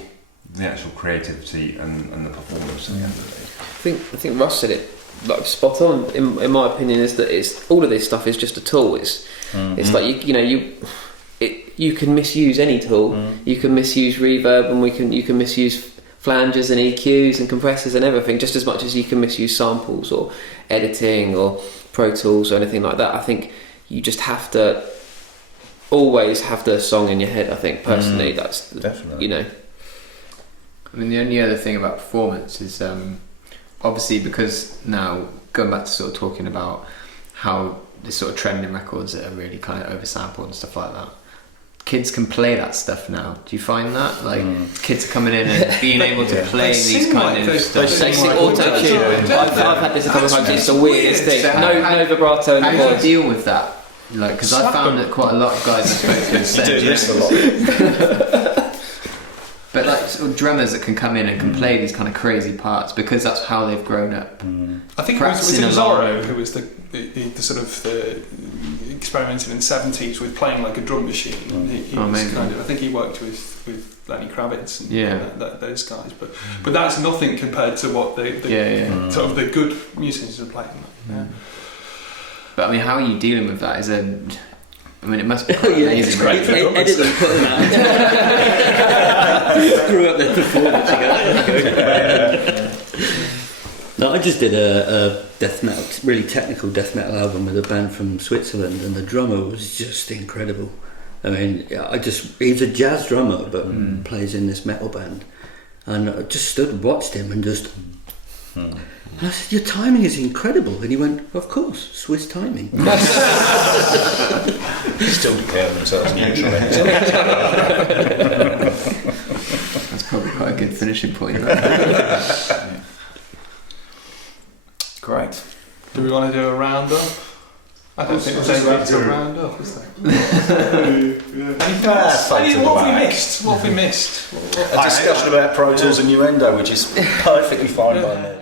the actual creativity and the performance at the end of the day. I think Russ said it like spot on. In my opinion, is that it's all of this stuff is just a tool. It's like you can misuse any tool. You can misuse reverb, and you can misuse flanges and EQs and compressors and everything, just as much as you can misuse samples or editing or Pro Tools or anything like that. I think you just have to always have the song in your head. I think personally, that's definitely. I mean, the only other thing about performance is obviously, because now going back to sort of talking about how this sort of trend in records that are really kind of oversampled and stuff like that. Kids can play that stuff now. Do you find that? Like, kids are coming in and being able to play these kind of stuff. They sing auto-tune. I've had this a couple of times. It's the weirdest thing. No vibrato in the voice. How do you deal with that? Like, because I found that quite a lot of guys I spoke to said, do this a lot. But like sort of drummers that can come in and can play these kind of crazy parts because that's how they've grown up. I think it was Zorro who was the sort of the experimented in the 70s with playing like a drum machine. And he was kind of, I think he worked with Lenny Kravitz and those guys. But that's nothing compared to what the sort of the good musicians are playing. But I mean, how are you dealing with that? I mean, it must be quite amazing. It's great. Edit them, put them out. Screw up their performance again. No, I just did a death metal, really technical death metal album with a band from Switzerland, and the drummer was just incredible. I mean, he's a jazz drummer, but plays in this metal band. And I just stood and watched him and just... And I said, your timing is incredible. And he went, of course, Swiss timing. Still declaring themselves neutral. That's probably quite a good finishing point. Great. Do we want to do a round-up? I don't think there's anything to round up, is there? What have we missed? A discussion about Pro Tools and innuendo, which is perfectly fine by me.